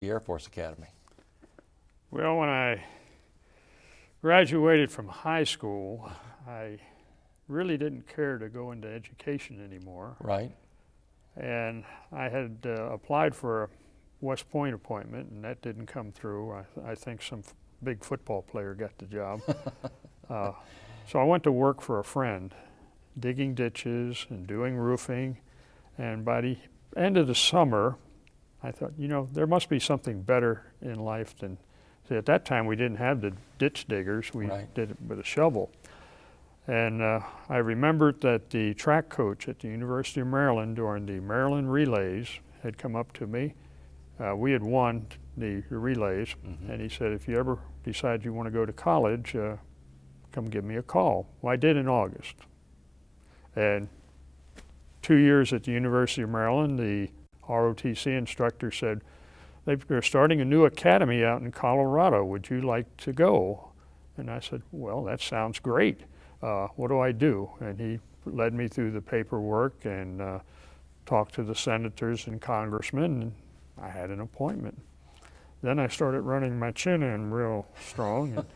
the Air Force Academy? Well, when I graduated from high school, I really didn't care to go into education anymore. Right. And I had applied for a West Point appointment, and that didn't come through. I think some big football player got the job. So I went to work for a friend, digging ditches and doing roofing. And by the end of the summer, I thought, there must be something better in life than, see, at that time we didn't have the ditch diggers. We Right. did it with a shovel. And I remembered that the track coach at the University of Maryland during the Maryland relays had come up to me. We had won the relays, and he said, if you ever decide you want to go to college, come give me a call. Well, I did in August. And 2 years at the University of Maryland, the ROTC instructor said, they're starting a new academy out in Colorado. Would you like to go? And I said, well, that sounds great. What do I do? And he led me through the paperwork and talked to the senators and congressmen, and I had an appointment. Then I started running my chin in real strong. And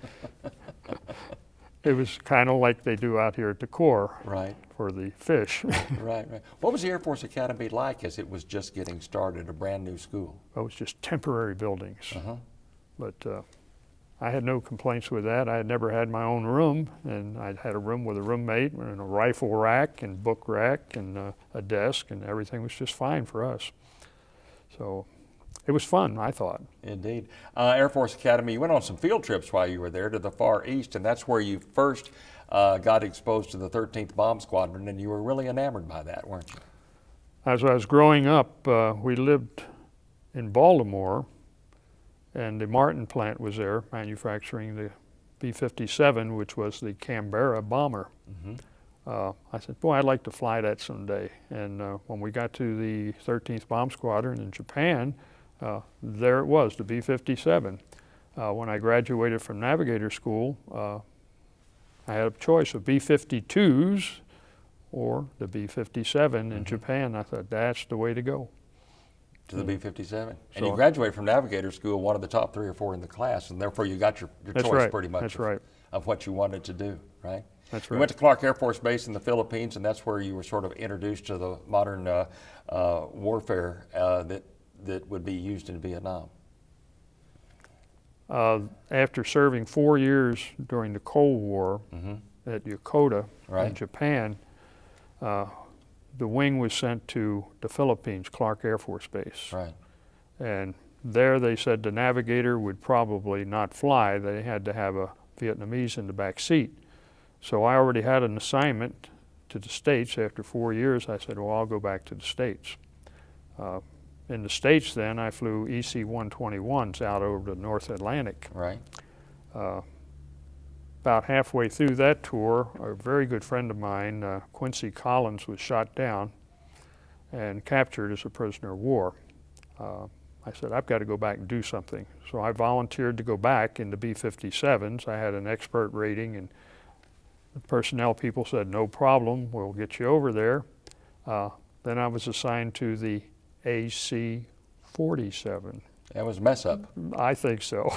it was kind of like they do out here at the Corps. Right. For the fish. Right. What was the Air Force Academy like as it was just getting started, a brand new school? It was just temporary buildings. Uh-huh. But I had no complaints with that. I had never had my own room, and I had a room with a roommate and a rifle rack and book rack and a desk, and everything was just fine for us. So it was fun, I thought. Indeed. Air Force Academy, you went on some field trips while you were there to the Far East, and that's where you first got exposed to the 13th Bomb Squadron, and you were really enamored by that, weren't you? As I was growing up, we lived in Baltimore, and the Martin plant was there manufacturing the B-57, which was the Canberra bomber. I said, boy, I'd like to fly that someday. And when we got to the 13th Bomb Squadron in Japan, there it was, the B-57. When I graduated from Navigator School, I had a choice of B-52s or the B-57 in Japan. I thought, that's the way to go. To the B-57. And So you graduated from Navigator School, one of the top 3 or 4 in the class, and therefore you got your That's choice right. pretty much That's right. of what you wanted to do, right? That's You right. went to Clark Air Force Base in the Philippines, and that's where you were sort of introduced to the modern warfare that would be used in Vietnam. After serving 4 years during the Cold War at Yokota in Right. Japan, the wing was sent to the Philippines, Clark Air Force Base. Right. And there they said the Navigator would probably not fly. They had to have a Vietnamese in the back seat. So I already had an assignment to the States. After 4 years, I said, well, I'll go back to the States. In the States then, I flew EC-121s out over the North Atlantic. Right. About halfway through that tour, a very good friend of mine, Quincy Collins, was shot down and captured as a prisoner of war. I said, I've got to go back and do something. So I volunteered to go back in the B-57s. I had an expert rating, and the personnel people said, no problem, we'll get you over there. Then I was assigned to the AC-47. That was a mess up. I think so.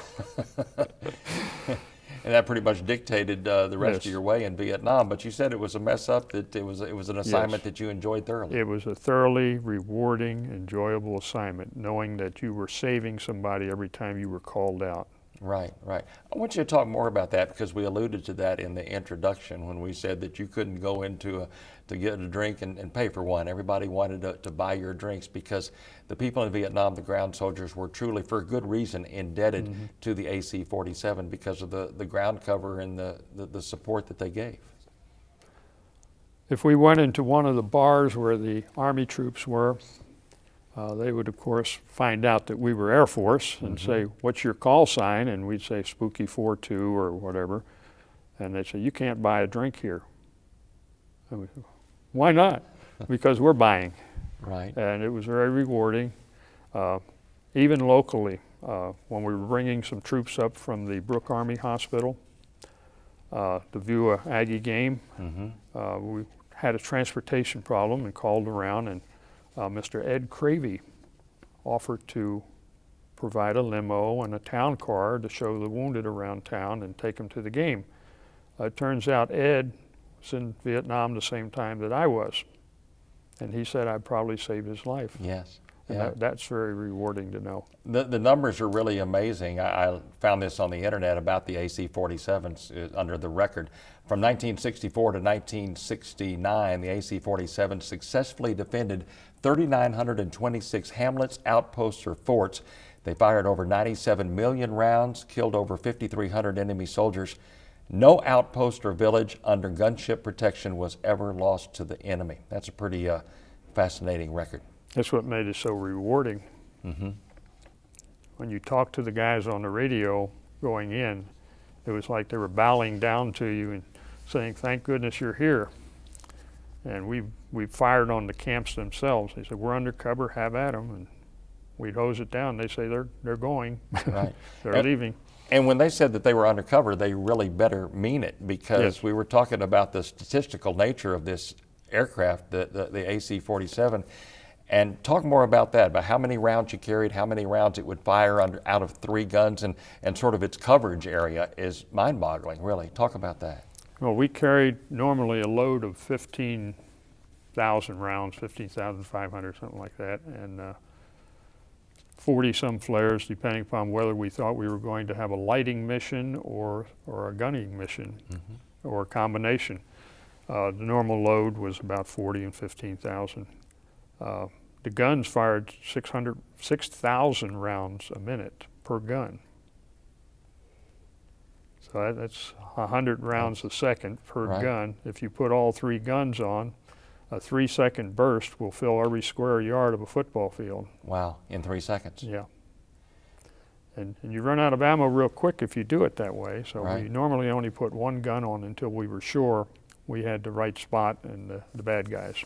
And that pretty much dictated the rest Yes. of your way in Vietnam. But you said it was a mess up, that it was an assignment that you enjoyed thoroughly. It was a thoroughly rewarding, enjoyable assignment, knowing that you were saving somebody every time you were called out. Right, right. I want you to talk more about that, because we alluded to that in the introduction when we said that you couldn't go into to get a drink and pay for one. Everybody wanted to buy your drinks, because the people in Vietnam, the ground soldiers, were truly, for good reason, indebted to the AC-47 because of the ground cover and the support that they gave. If we went into one of the bars where the Army troops were, they would, of course, find out that we were Air Force and say, what's your call sign? And we'd say Spooky 42 or whatever. And they'd say, you can't buy a drink here. And we, why not? Because we're buying. Right. And it was very rewarding. Even locally, when we were bringing some troops up from the Brooke Army Hospital to view a Aggie game, we had a transportation problem and called around, and Mr. Ed Cravey offered to provide a limo and a town car to show the wounded around town and take them to the game. It turns out Ed was in Vietnam the same time that I was, and he said I'd probably saved his life. Yes. And Yeah. that's very rewarding to know. The numbers are really amazing. I found this on the internet about the AC-47s under the record. From 1964 to 1969, the AC-47 successfully defended 3,926 hamlets, outposts, or forts. They fired over 97 million rounds, killed over 5,300 enemy soldiers. No outpost or village under gunship protection was ever lost to the enemy. That's a pretty fascinating record. That's what made it so rewarding. Mm-hmm. When you talk to the guys on the radio going in, it was like they were bowing down to you and saying, "Thank goodness you're here." And we fired on the camps themselves. They said, "We're under cover, have at them." And we'd hose it down. They say they're going, Right. they're leaving. And when they said that they were undercover, they really better mean it, because Yes. we were talking about the statistical nature of this aircraft, the AC-47. And talk more about that, about how many rounds you carried, how many rounds it would fire out of 3 guns, and sort of its coverage area is mind-boggling, really. Talk about that. Well, we carried normally a load of 15,000 rounds, 15,500, something like that, and 40-some flares, depending upon whether we thought we were going to have a lighting mission or a gunning mission, or a combination. The normal load was about 40 and 15,000. The guns fired 6,000 rounds a minute per gun. So that's 100 rounds a second per Right. gun. If you put all 3 guns on, a 3-second burst will fill every square yard of a football field. Wow, in 3 seconds. Yeah. And you run out of ammo real quick if you do it that way. So Right. we normally only put 1 gun on until we were sure we had the right spot and the bad guys.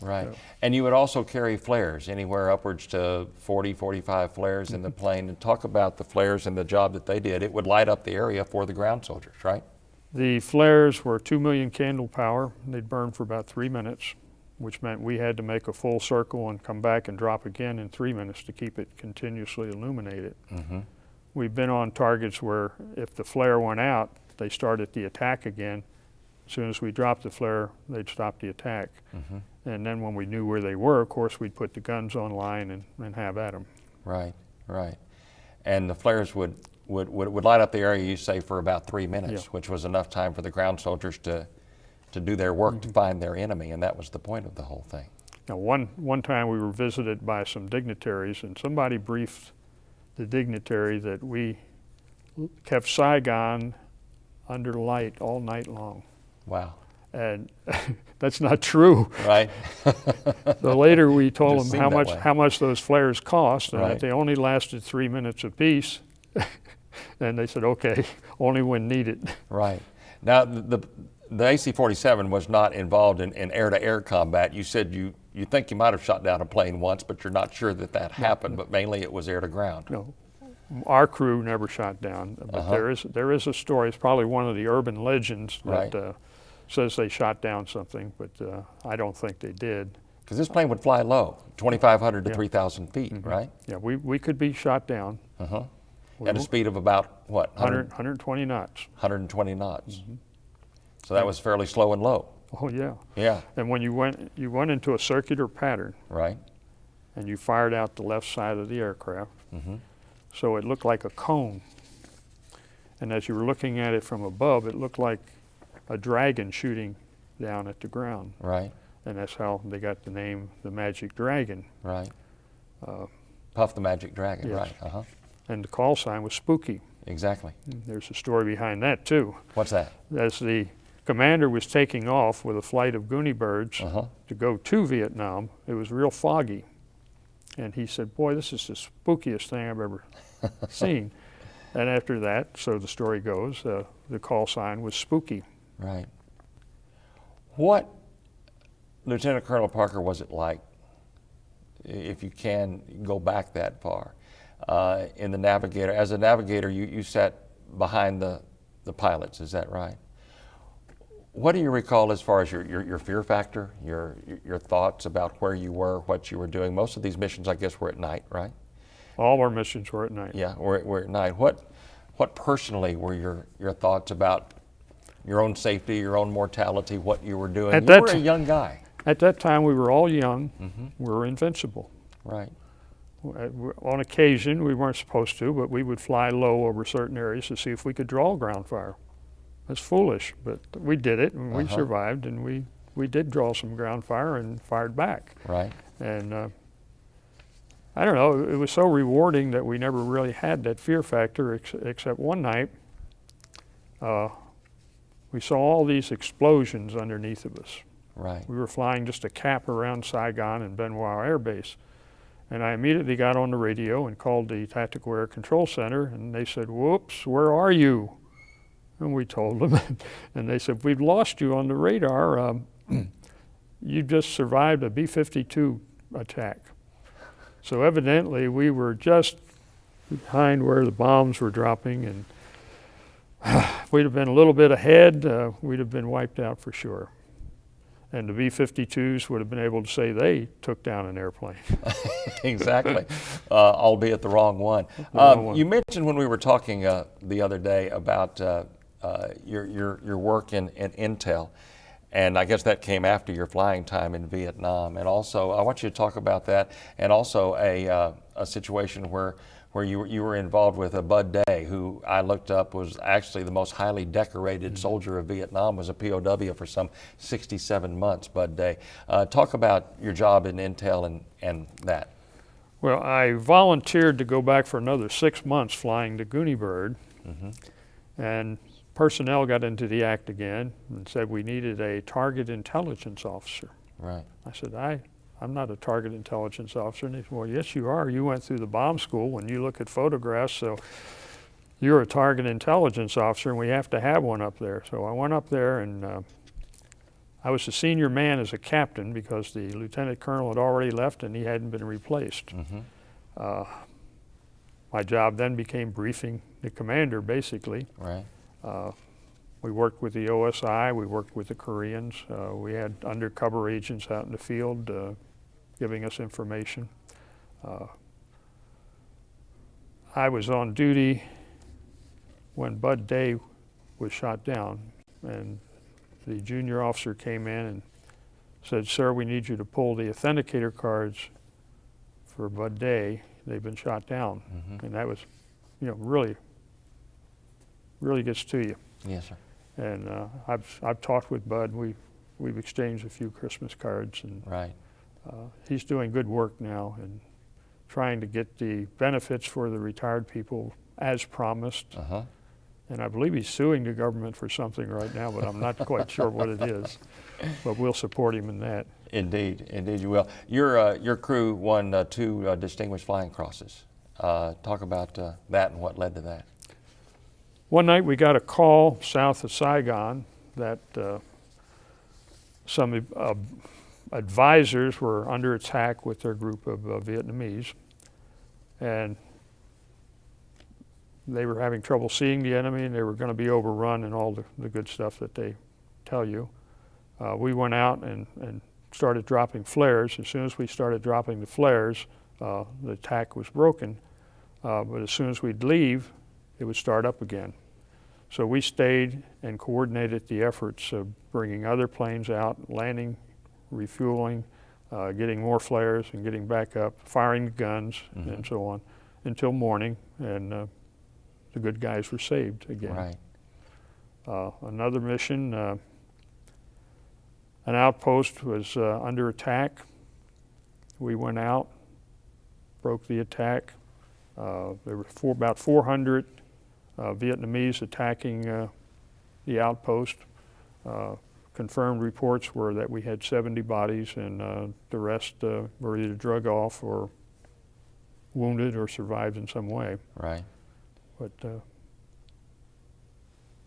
Right. So- And you would also carry flares, anywhere upwards to 40, 45 flares in the plane. And talk about the flares and the job that they did. It would light up the area for the ground soldiers, right? The flares were 2 million candle power. They'd burn for about 3 minutes, which meant we had to make a full circle and come back and drop again in 3 minutes to keep it continuously illuminated. Mm-hmm. We've been on targets where if the flare went out, they started the attack again. As soon as we dropped the flare, they'd stop the attack. Mm-hmm. And then when we knew where they were, of course, we'd put the guns online and have at them. Right, right. And the flares would light up the area, you say, for about 3 minutes, Yeah. which was enough time for the ground soldiers to do their work to find their enemy, and that was the point of the whole thing. Now, one time we were visited by some dignitaries, and somebody briefed the dignitary that we kept Saigon under light all night long. Wow. And that's not true. Right? So later we told Just them seemed that way. how much those flares cost, and Right. that they only lasted 3 minutes apiece. And they said, okay, only when needed. Right. Now, the AC-47 was not involved in air-to-air combat. You said you think you might have shot down a plane once, but you're not sure that happened, but mainly it was air-to-ground. No, our crew never shot down, but there is a story. It's probably one of the urban legends that Right. says they shot down something, but I don't think they did. Because this plane would fly low, 2,500 to Yeah. 3,000 feet, right? Yeah, we could be shot down. Uh-huh. We At a were- speed of about, what, 120 knots. 120 knots. So that was fairly slow and low. Oh yeah. Yeah, And when you went into a circular pattern, right? and you fired out the left side of the aircraft, Mm-hmm. so it looked like a cone. And as you were looking at it from above, it looked like a dragon shooting down at the ground. Right, And that's how they got the name, the Magic Dragon. right. Uh, Puff the Magic Dragon, yes. right? Uh-huh. And the call sign was Spooky. Exactly. There's a story behind that too. What's that? As the commander was taking off with a flight of Goonie birds Uh-huh. to go to Vietnam, it was real foggy. And he said, boy, this is the spookiest thing I've ever seen. And after that, so the story goes, the call sign was Spooky. Right. What, Lieutenant Colonel Parker, was it like, if you can go back that far, in the Navigator? As a navigator, you sat behind the pilots, is that right? What do you recall as far as your fear factor, your thoughts about where you were, what you were doing? Most of these missions, I guess, were at night, right? All our missions were at night. Yeah, we're at night. What personally were your thoughts about your own safety, your own mortality, what you were doing? You were a young guy. At that time, we were all young. We were invincible. Right. On occasion, we weren't supposed to, but we would fly low over certain areas to see if we could draw ground fire. That's foolish, but we did it, and we survived, and we did draw some ground fire and fired back. Right. And I don't know, it was so rewarding that we never really had that fear factor, except one night, we saw all these explosions underneath of us. Right. We were flying just a cap around Saigon and Benoit Air Base. And I immediately got on the radio and called the Tactical Air Control Center, and they said, "Whoops, where are you?" And we told them, and they said, "We've lost you on the radar. You just survived a B-52 attack." So evidently we were just behind where the bombs were dropping, and if we'd have been a little bit ahead, we'd have been wiped out for sure. And the B-52s would have been able to say they took down an airplane. Exactly, albeit the wrong one. You mentioned when we were talking the other day about your work in Intel, and I guess that came after your flying time in Vietnam. And also, I want you to talk about that, and also a situation where you were involved with Bud Day, who I looked up was actually the most highly decorated soldier of Vietnam, was a POW for some 67 months, Bud Day. Talk about your job in Intel and that. Well, I volunteered to go back for another 6 months flying the Goonie Bird, and personnel got into the act again and said we needed a target intelligence officer. Right. I said, I'm not a target intelligence officer. And they said, well, yes, you are. You went through the bomb school. When you look at photographs, so you're a target intelligence officer, and we have to have one up there. So I went up there, and I was the senior man as a captain because the lieutenant colonel had already left and he hadn't been replaced. My job then became briefing the commander, basically. Right. We worked with the OSI, we worked with the Koreans, we had undercover agents out in the field giving us information. I was on duty when Bud Day was shot down, and the junior officer came in and said, "Sir, we need you to pull the authenticator cards for Bud Day. They've been shot down." And that was, really gets to you. Yes, sir. And I've talked with Bud. We've exchanged a few Christmas cards, and right. He's doing good work now and trying to get the benefits for the retired people as promised. And I believe he's suing the government for something right now, but I'm not quite sure what it is. But we'll support him in that. Indeed you will. Your crew won 2 Distinguished Flying Crosses. Talk about that and what led to that. One night we got a call south of Saigon that some advisors were under attack with their group of Vietnamese, and they were having trouble seeing the enemy, and they were going to be overrun and all the good stuff that they tell you. We went out and started dropping flares. As soon as we started dropping the flares, the attack was broken, but as soon as we'd leave, it would start up again. So we stayed and coordinated the efforts of bringing other planes out, landing, refueling, getting more flares and getting back up, firing the guns, and so on, until morning, and the good guys were saved again. Right. Another mission, an outpost was under attack. We went out, broke the attack. There were about 400 Vietnamese attacking the outpost. Confirmed reports were that we had 70 bodies, and the rest were either drug off or wounded or survived in some way. Right. But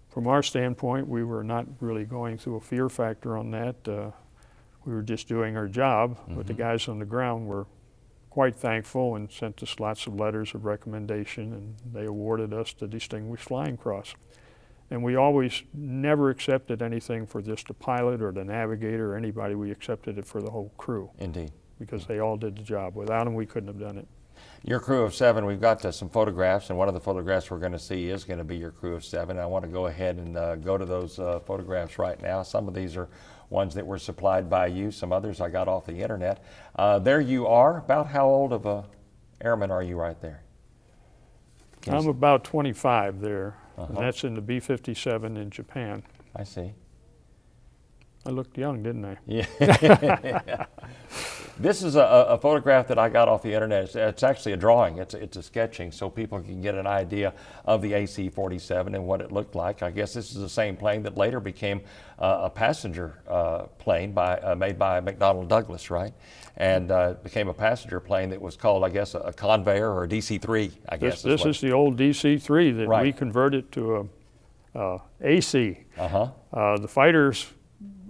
from our standpoint, we were not really going through a fear factor on that. We were just doing our job, but the guys on the ground were quite thankful and sent us lots of letters of recommendation, and they awarded us the Distinguished Flying Cross. And we always never accepted anything for just the pilot or the navigator or anybody. We accepted it for the whole crew. Indeed. Because they all did the job. Without them, we couldn't have done it. Your crew of 7, we've got some photographs, and one of the photographs we're going to see is going to be your crew of 7. I want to go ahead and go to those photographs right now. Some of these are ones that were supplied by you, some others I got off the internet. There you are. About how old of a airman are you right there? I'm about 25 there, Uh-huh. and that's in the B-57 in Japan. I see. I looked young, didn't I? Yeah. This is a photograph that I got off the internet. It's actually a drawing. It's a sketching, so people can get an idea of the AC-47 and what it looked like. I guess this is the same plane that later became a passenger plane made by McDonnell Douglas, right? And became a passenger plane that was called, I guess, a Convair or a DC-3, I guess. This is the old DC-3 that Right. we converted to a AC. Uh-huh. The fighters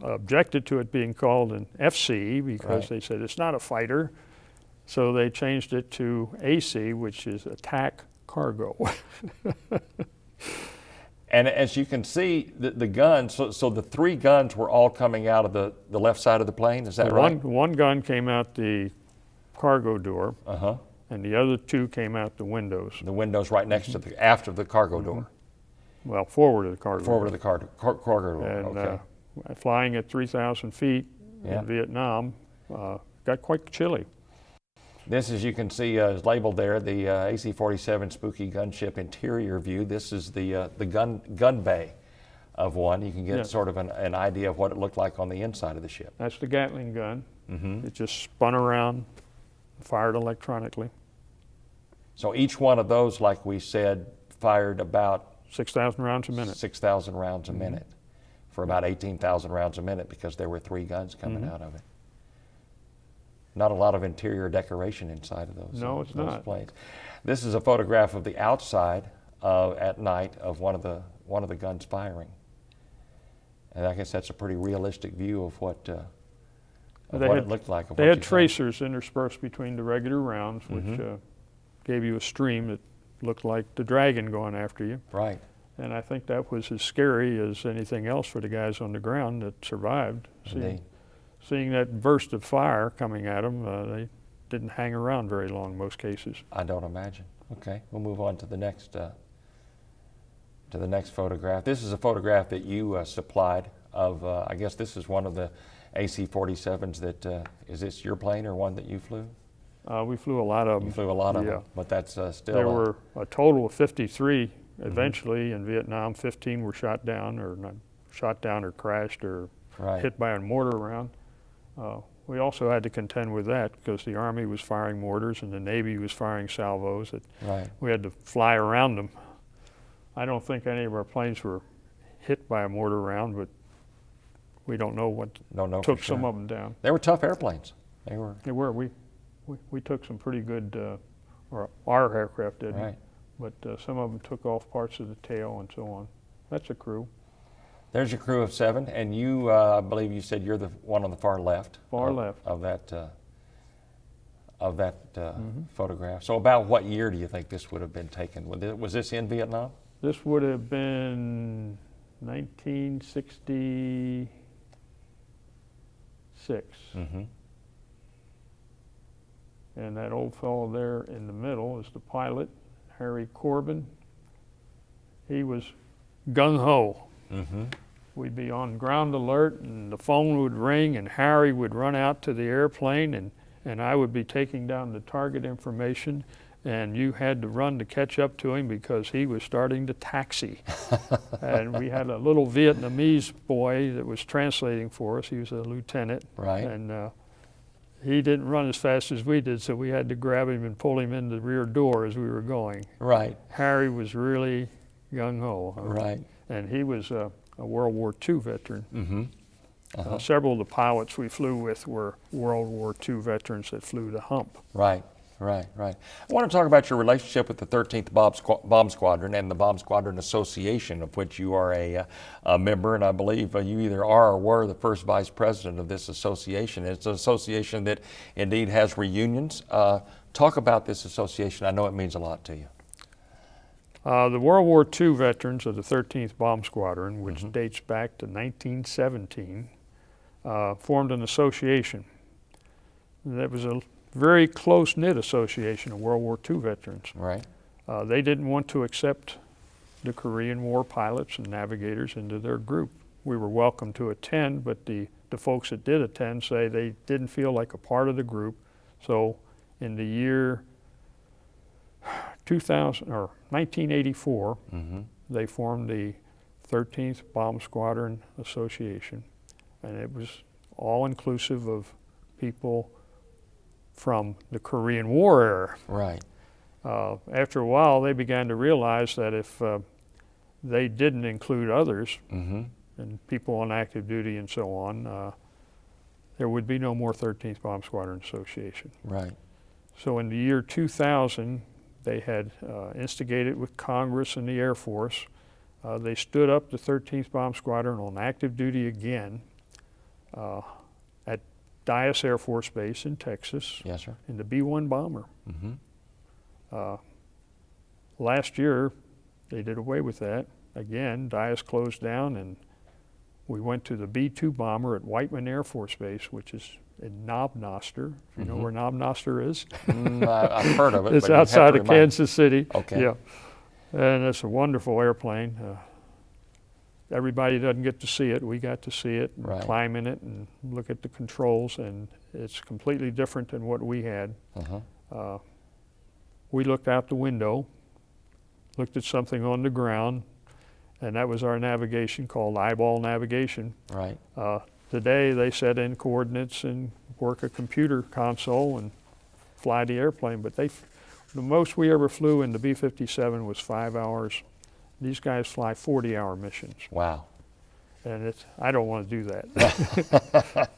objected to it being called an FC because Right. they said it's not a fighter, so they changed it to AC, which is attack cargo. And as you can see, the guns, so the 3 guns were all coming out of the left side of the plane, is that right? One gun came out the cargo door, Uh-huh. and the other 2 came out the windows. The windows right next to after the cargo door. Well, forward of the cargo Forward door. of the cargo door, And okay. flying at 3,000 feet Yeah. in Vietnam got quite chilly. This, as you can see, is labeled there, the AC-47 Spooky Gunship Interior View. This is the gun bay of one. You can get Yes. sort of an idea of what it looked like on the inside of the ship. That's the Gatling gun. Mm-hmm. It just spun around, fired electronically. So each one of those, like we said, fired about 6,000 rounds a minute. 6,000 rounds a minute for about 18,000 rounds a minute because there were 3 guns coming out of it. Not a lot of interior decoration inside of those. No, it's those not. planes. This is a photograph of the outside at night of one of the guns firing, and I guess that's a pretty realistic view of what it looked like. They had tracers interspersed between the regular rounds, which gave you a stream that looked like the dragon going after you. Right. And I think that was as scary as anything else for the guys on the ground that survived. Indeed. Seeing that burst of fire coming at them, they didn't hang around very long in most cases. I don't imagine. Okay, we'll move on to the next photograph. This is a photograph that you supplied of. I guess this is one of the AC-47s that. Is this your plane or one that you flew? We flew a lot of them. You flew a lot of Yeah. them, but that's still. There were a total of 53 eventually in Vietnam. 15 were shot down or crashed or right. hit by a mortar round. We also had to contend with that because the Army was firing mortars and the Navy was firing salvos. Right. We had to fly around them. I don't think any of our planes were hit by a mortar round, but we don't know what took some of them down. They were tough airplanes. They were. They were. We took some pretty good, or our aircraft did, Right. but some of them took off parts of the tail and so on. That's a crew. There's your crew of 7, and you, I believe you said you're the one on the far left. Far left. Of that photograph. So about what year do you think this would have been taken? Was this in Vietnam? This would have been 1966. Mm-hmm. And that old fellow there in the middle is the pilot, Harry Corbin. He was gung-ho. Mm-hmm. We'd be on ground alert and the phone would ring and Harry would run out to the airplane and I would be taking down the target information and you had to run to catch up to him because he was starting to taxi. And we had a little Vietnamese boy that was translating for us. He was a lieutenant. Right. And he didn't run as fast as we did, so we had to grab him and pull him in the rear door as we were going. Right. Harry was really gung-ho. Right. And he was a World War II veteran. Mm-hmm. Uh-huh. Several of the pilots we flew with were World War II veterans that flew the hump. Right. I want to talk about your relationship with the 13th Bomb Squadron and the Bomb Squadron Association, of which you are a member, and I believe you either are or were the first vice president of this association. It's an association that indeed has reunions. Talk about this association. I know it means a lot to you. The World War II veterans of the 13th Bomb Squadron, which dates back to 1917, formed an association. That was a very close-knit association of World War II veterans. Right. They didn't want to accept the Korean War pilots and navigators into their group. We were welcome to attend, but the folks that did attend say they didn't feel like a part of the group. So in the year 1984, they formed the 13th Bomb Squadron Association, and it was all inclusive of people from the Korean War era. Right. After a while, they began to realize that if they didn't include others, and people on active duty and so on, there would be no more 13th Bomb Squadron Association. Right. So in the year 2000, they had instigated with Congress and the Air Force. They stood up the 13th Bomb Squadron on active duty again at Dyess Air Force Base in Texas. Yes, sir. In the B-1 bomber. Last year, they did away with that. Again, Dyess closed down, and we went to the B-2 bomber at Whiteman Air Force Base, which is in Knob Noster. If you know where Knob Noster is? I've heard of it. It's but you have to outside of remind- Kansas City. Okay. Yeah. And it's a wonderful airplane. Everybody doesn't get to see it. We got to see it, and Right. climb in it, and look at the controls, and it's completely different than what we had. We looked out the window, looked at something on the ground, and that was our navigation called eyeball navigation. Right. Today they set in coordinates and work a computer console and fly the airplane, but the most we ever flew in the B-57 was 5 hours. These guys fly 40-hour missions, Wow. and I don't want to do that.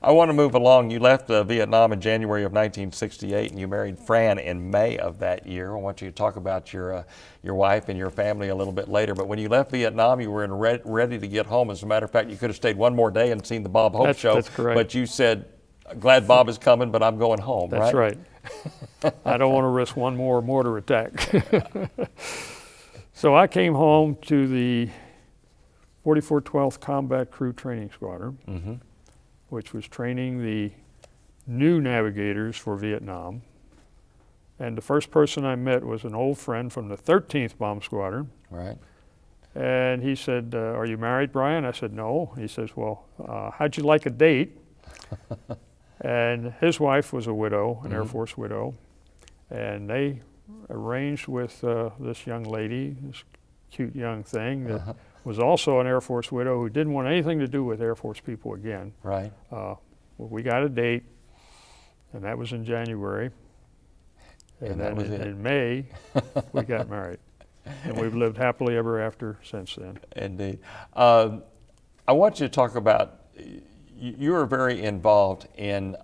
I want to move along. You left Vietnam in January of 1968, and you married Fran in May of that year. I want you to talk about your wife and your family a little bit later. But when you left Vietnam, you were ready to get home. As a matter of fact, you could have stayed one more day and seen the Bob Hope show. That's correct. But you said, "Glad Bob is coming, but I'm going home." That's right. I don't want to risk one more mortar attack. So I came home to the 44th 12th Combat Crew Training Squadron, which was training the new navigators for Vietnam. And the first person I met was an old friend from the 13th Bomb Squadron. Right. And he said, "Are you married, Brian?" I said, "No." He says, "Well, how'd you like a date?" And his wife was a widow, an Air Force widow. And they arranged with this young lady, this cute young thing that was also an Air Force widow who didn't want anything to do with Air Force people again. Right. Well, we got a date, and that was in January. And then that was it. in May, we got married. And we've lived happily ever after since then. Indeed. I want you to talk about, you were very involved in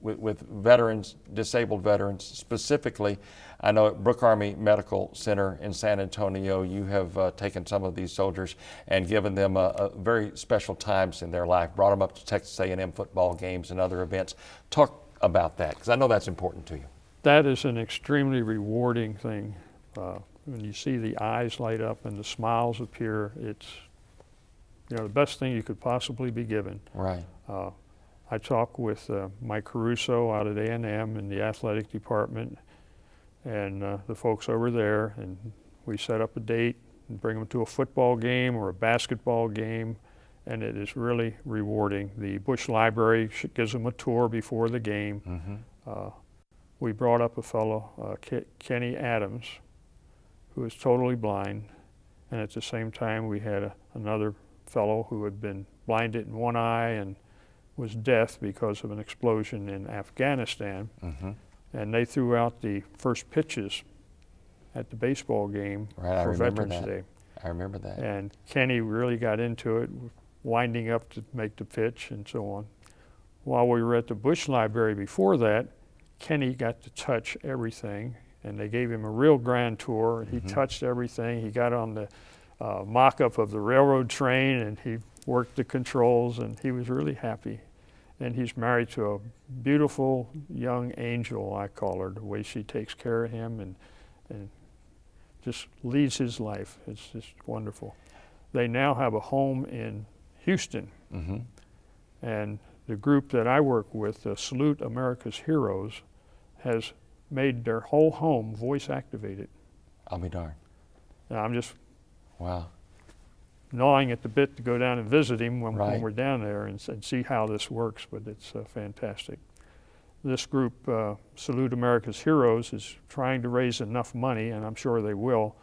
with veterans, disabled veterans specifically. I know at Brooke Army Medical Center in San Antonio, you have taken some of these soldiers and given them a very special times in their life, brought them up to Texas A&M football games and other events. Talk about that, because I know that's important to you. That is an extremely rewarding thing. When you see the eyes light up and the smiles appear, it's the best thing you could possibly be given. Right. I talk with Mike Caruso out at A&M in the athletic department and the folks over there, and we set up a date and bring them to a football game or a basketball game, and it is really rewarding. The Bush Library gives them a tour before the game. We brought up a fellow, Kenny Adams, who is totally blind, and at the same time we had another fellow who had been blinded in one eye and was deaf because of an explosion in Afghanistan. And they threw out the first pitches at the baseball game for Veterans Day. I remember that. And Kenny really got into it, winding up to make the pitch and so on. While we were at the Bush Library before that, Kenny got to touch everything, and they gave him a real grand tour. He touched everything. He got on the mock-up of the railroad train, and he worked the controls, and he was really happy. And he's married to a beautiful young angel, I call her, the way she takes care of him and just leads his life. It's just wonderful. They now have a home in Houston, and the group that I work with, Salute America's Heroes, has made their whole home voice activated. I'll be darned. And I'm just Wow. gnawing at the bit to go down and visit him when Right. we're down there and see how this works, but it's fantastic. This group, Salute America's Heroes, is trying to raise enough money, and I'm sure they will,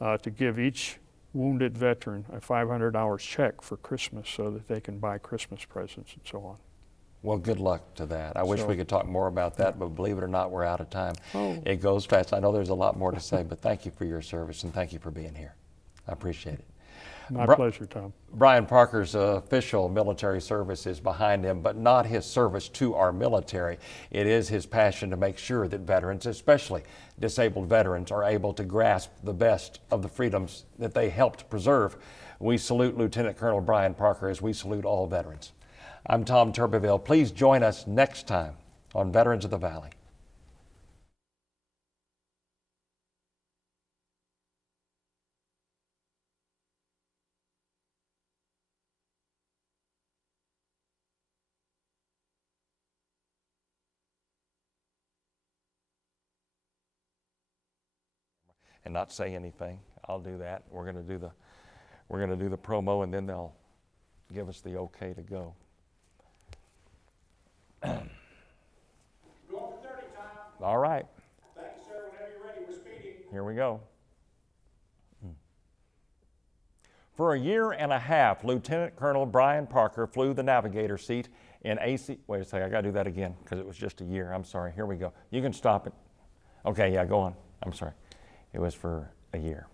to give each wounded veteran a $500 check for Christmas so that they can buy Christmas presents and so on. Well, good luck to that. I wish So- we could talk more about that, but believe it or not, we're out of time. Oh. It goes fast. I know there's a lot more to say, but thank you for your service and thank you for being here. I appreciate it. My Bri- pleasure, Tom. Brian Parker's official military service is behind him, but not his service to our military. It is his passion to make sure that veterans, especially disabled veterans, are able to grasp the best of the freedoms that they helped preserve. We salute Lieutenant Colonel Brian Parker as we salute all veterans. I'm Tom Turbiville. Please join us next time on Veterans of the Valley. And not say anything. I'll do that. We're going to do the promo, and then they'll give us the okay to go. Going for 30, Tom. All right, Thank you, sir. Whenever you're ready, we're speeding. here we go. For a year and a half, Lieutenant Colonel Brian Parker flew the navigator seat in AC. Wait a second, I got to do that again because it was just a year. I'm sorry. Here we go. You can stop it. Okay, yeah, go on. I'm sorry. It was for a year.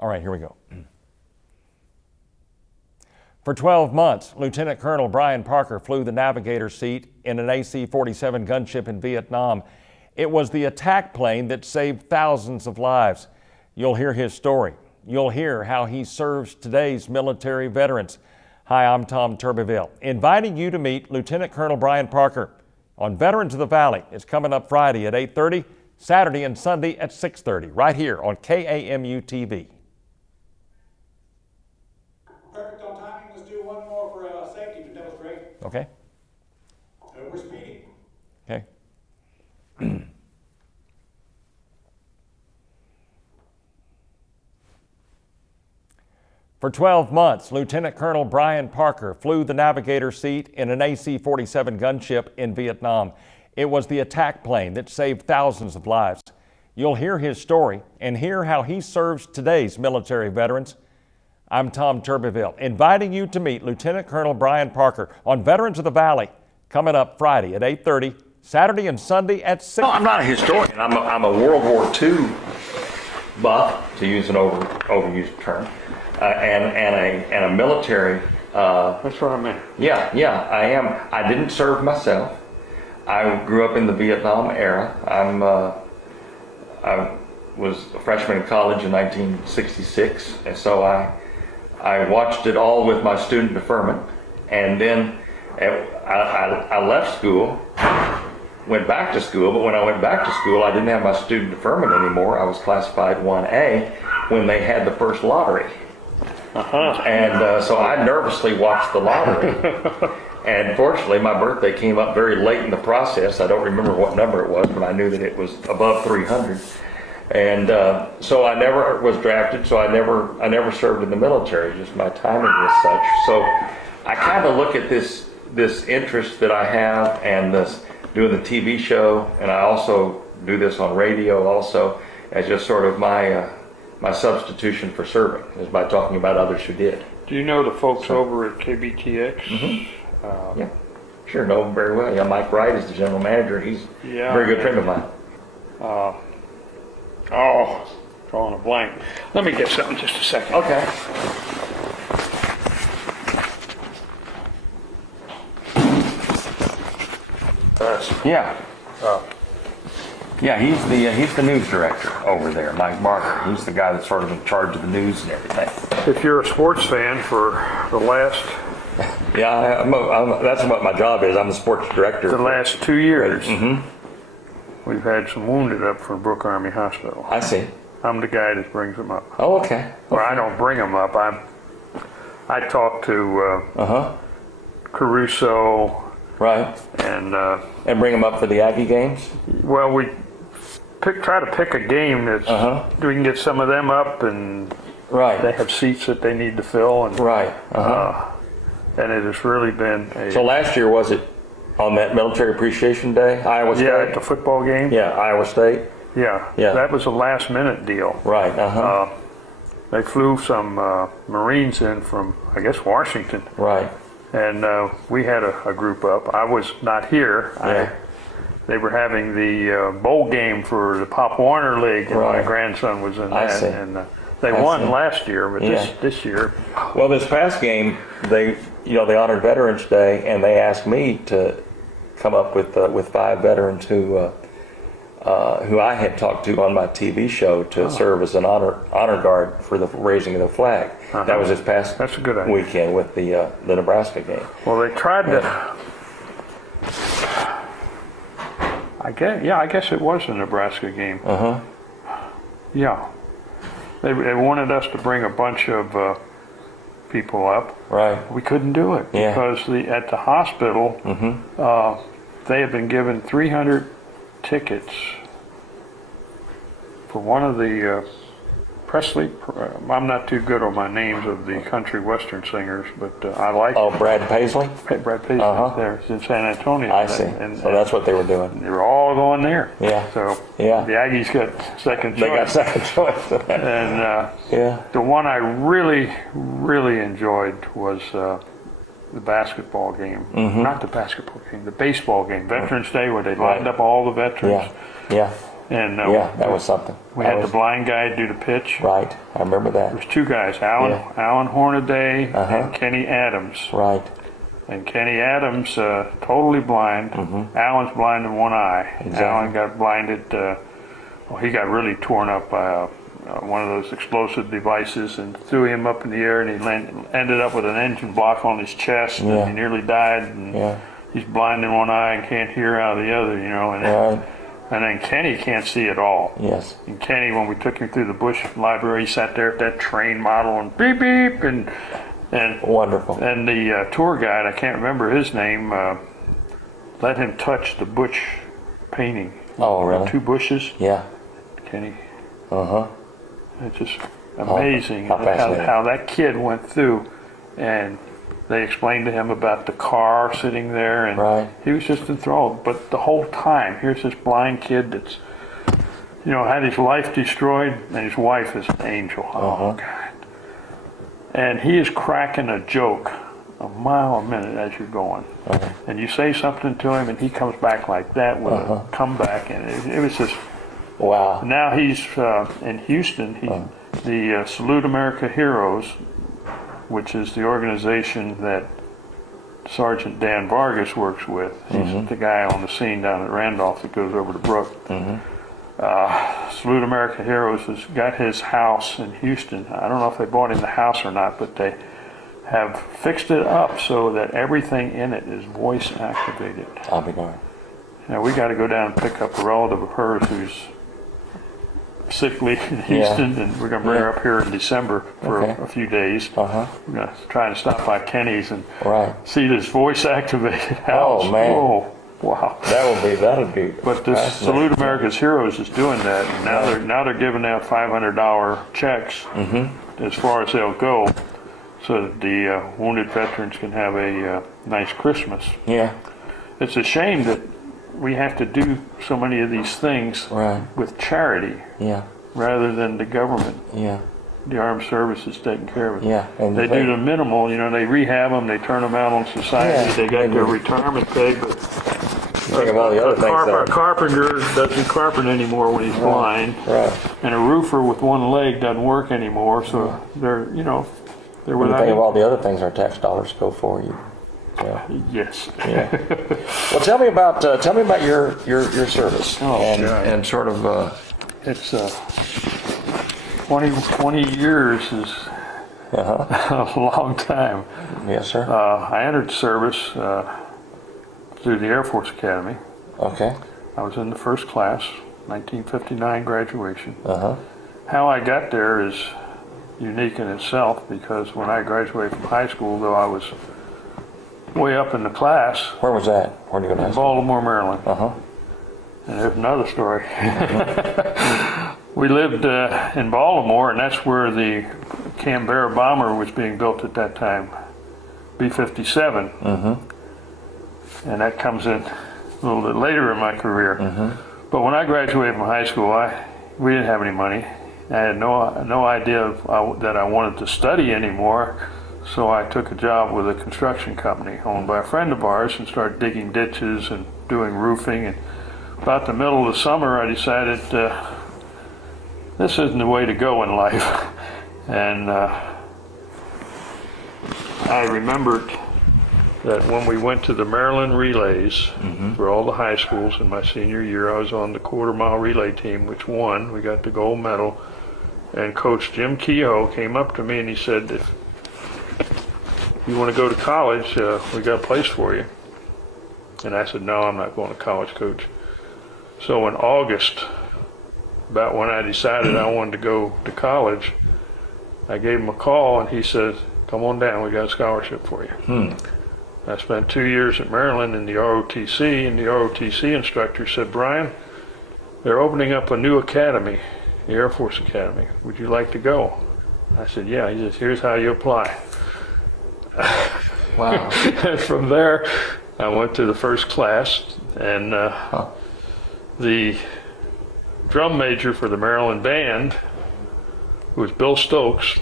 All right, here we go. For 12 months, Lieutenant Colonel Brian Parker flew the navigator seat in an AC-47 gunship in Vietnam. It was the attack plane that saved thousands of lives. You'll hear his story. You'll hear how he serves today's military veterans. Hi, I'm Tom Turbiville, inviting you to meet Lieutenant Colonel Brian Parker on Veterans of the Valley. It's coming up Friday at 8:30, Saturday and Sunday at 6:30, right here on KAMU TV. Perfect on timing. Let's do one more for safety to demonstrate. Okay? We're speeding. Okay. For 12 months, Lieutenant Colonel Brian Parker flew the navigator seat in an AC-47 gunship in Vietnam. It was the attack plane that saved thousands of lives. You'll hear his story and hear how he serves today's military veterans. I'm Tom Turbiville, inviting you to meet Lieutenant Colonel Brian Parker on Veterans of the Valley, coming up Friday at 8:30, Saturday and Sunday at 6. No, I'm not a historian. I'm a World War II buff, to use an overused term, and a military. That's what I meant. Yeah, I am. I didn't serve myself. I grew up in the Vietnam era. I was a freshman in college in 1966, and so I watched it all with my student deferment, and then I left school, went back to school, but when I went back to school, I didn't have my student deferment anymore. I was classified 1A when they had the first lottery. And so I nervously watched the lottery. And fortunately, my birthday came up very late in the process. I don't remember what number it was, but I knew that it was above 300. And so I never was drafted, so I never served in the military, just my timing was such. So I kind of look at this interest that I have and this doing the TV show, and I also do this on radio also, as just sort of my substitution for serving, is by talking about others who did. Do you know the folks over at KBTX? Mm-hmm. Yeah, sure, know him very well. Yeah, Mike Wright is the general manager. He's a Yeah. very good friend of mine. Drawing a blank. Let me get something just a second. Okay. Yeah. Yeah, he's the news director over there, Mike Barker. He's the guy that's sort of in charge of the news and everything. If you're a sports fan, for the last Yeah, that's what my job is. I'm the sports director. 2 years, Mm-hmm. we've had some wounded up from Brooke Army Hospital. I see. I'm the guy that brings them up. Oh, okay. Or I don't bring them up. I talked to Caruso Right. and And bring them up for the Aggie games? well, we try to pick a game that we can get some of them up, and Right. they have seats that they need to fill, and Right. and it has really been a So last year, was it on that Military Appreciation Day, Iowa State? yeah, at the football game. Yeah, Iowa State. Yeah, Yeah. that was a last minute deal. Right. They flew some Marines in from, I guess, Washington, Right. and we had a group up. I was not here. Yeah. They were having the bowl game for the Pop Warner League, and my Right. grandson was in I that. see. And they I won see. last year, but Yeah. this year, Well, this past game, they honored Veterans Day, and they asked me to come up with 5 veterans who I had talked to on my TV show to serve as an honor guard for the raising of the flag. That was this past That's a good idea. weekend with the Nebraska game. well, they tried to. I guess it was a Nebraska game. Yeah, they wanted us to bring a bunch of people up. Right. We couldn't do it Yeah. because at the hospital, they had been given 300 tickets for one of the Presley. I'm not too good on my names of the country western singers, but I like Oh, Brad Paisley? Brad Paisley there in San Antonio. I see. And So that's what they were doing. they were all going there. Yeah. So Yeah. the Aggies got second choice. They got second choice. And Yeah. the one I really enjoyed was the basketball game. Not the basketball game, the baseball game. Veterans Day, where they lined up all the veterans. Yeah. Yeah. And Yeah. That was something. we That had was- the blind guy do the pitch. Right. I remember that. There's 2 guys, Alan Hornaday and Kenny Adams. Right. And Kenny Adams, totally blind. Alan's blind in one eye. Exactly. Alan got blinded. He got really torn up by one of those explosive devices and threw him up in the air, and he ended up with an engine block on his chest, Yeah. and he nearly died. And Yeah. he's blind in one eye and can't hear out of the other, And, Right. and then Kenny can't see at all. Yes. And Kenny, when we took him through the Bush Library, he sat there at that train model and beep beep and Wonderful. and the tour guide, I can't remember his name, let him touch the Bush painting. Oh, really? 2 bushes. Yeah. Kenny, Uh-huh. it's just amazing how fascinating. how that kid went through, and they explained to him about the car sitting there, and Right. he was just enthralled. But the whole time, here's this blind kid that's, had his life destroyed, and his wife is an angel. Oh, God. And he is cracking a joke a mile a minute as you're going. And you say something to him, and he comes back like that with a comeback, and it was just. Wow. Now he's in Houston. The Salute America Heroes, which is the organization that Sergeant Dan Vargas works with. He's the guy on the scene down at Randolph that goes over to Brook. Salute America Heroes has got his house in Houston. I don't know if they bought him the house or not, but they have fixed it up so that everything in it is voice activated. I'll be darned. Now we got to go down and pick up a relative of hers who's sickly in Houston, and we're going to bring her up here in December for Okay. a few days. Uh-huh. We're going to try and stop by Kenny's and Right. see this voice-activated house. Oh, man. Oh, wow! That'll be. But this fascinating. Salute America's Heroes is doing that, and now they're giving out $500 checks as far as they'll go, so that the wounded veterans can have a nice Christmas. Yeah. It's a shame that we have to do so many of these things Right. with charity Yeah. rather than the government. Yeah. The armed services taking care of it. Yeah. And They do the minimal, they rehab them, they turn them out on society, Yeah, they got they their do. retirement pay, but Think of all the other things a that- carpenter doesn't carpet anymore when he's blind, Right. and a roofer with one leg doesn't work anymore, so they're When you without. think of all the other things our tax dollars go for, you. Yeah. Yes. Yeah. Well, tell me about your service Oh, and God. and sort of. It's 20 years is a long time. Yes, sir. I entered service through the Air Force Academy. Okay. I was in the first class, 1959 graduation. Uh huh. How I got there is unique in itself, because when I graduated from high school, though I was way up in the class, Where was that? Where did you go to high in school? Baltimore, Maryland. Uh-huh. And there's another story. We lived in Baltimore, and that's where the Canberra bomber was being built at that time, B-57. Mm-hmm. And that comes in a little bit later in my career. Mm-hmm. But when I graduated from high school, we didn't have any money. I had no idea that I wanted to study anymore, so I took a job with a construction company owned by a friend of ours and started digging ditches and doing roofing. And about the middle of the summer, I decided this isn't the way to go in life. And I remembered that when we went to the Maryland relays for all the high schools in my senior year, I was on the quarter-mile relay team, which won. We got the gold medal. And Coach Jim Kehoe came up to me and he said, if you want to go to college, we got a place for you. And I said, no, I'm not going to college, Coach. So in August, about when I decided I wanted to go to college, I gave him a call and he said, come on down, we got a scholarship for you. I spent 2 years at Maryland in the ROTC, and the ROTC instructor said, Brian, they're opening up a new academy, the Air Force Academy. Would you like to go? I said, yeah. He says, here's how you apply. Wow. And from there, I went to the first class, and the drum major for the Maryland band was Bill Stokes.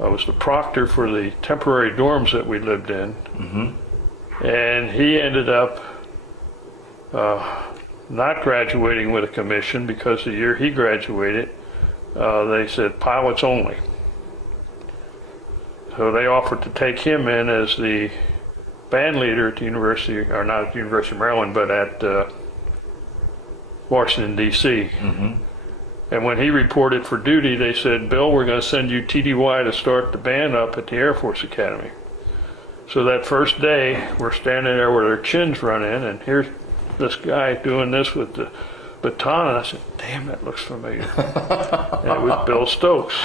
I was the proctor for the temporary dorms that we lived in. And he ended up not graduating with a commission, because the year he graduated, they said pilots only. So they offered to take him in as the band leader at the University, or not at the University of Maryland, but at Washington, D.C. And when he reported for duty, they said, Bill, we're going to send you TDY to start the band up at the Air Force Academy. So that first day, we're standing there with our chins run in, and here's this guy doing this with the baton, and I said, damn, that looks familiar. And it was Bill Stokes.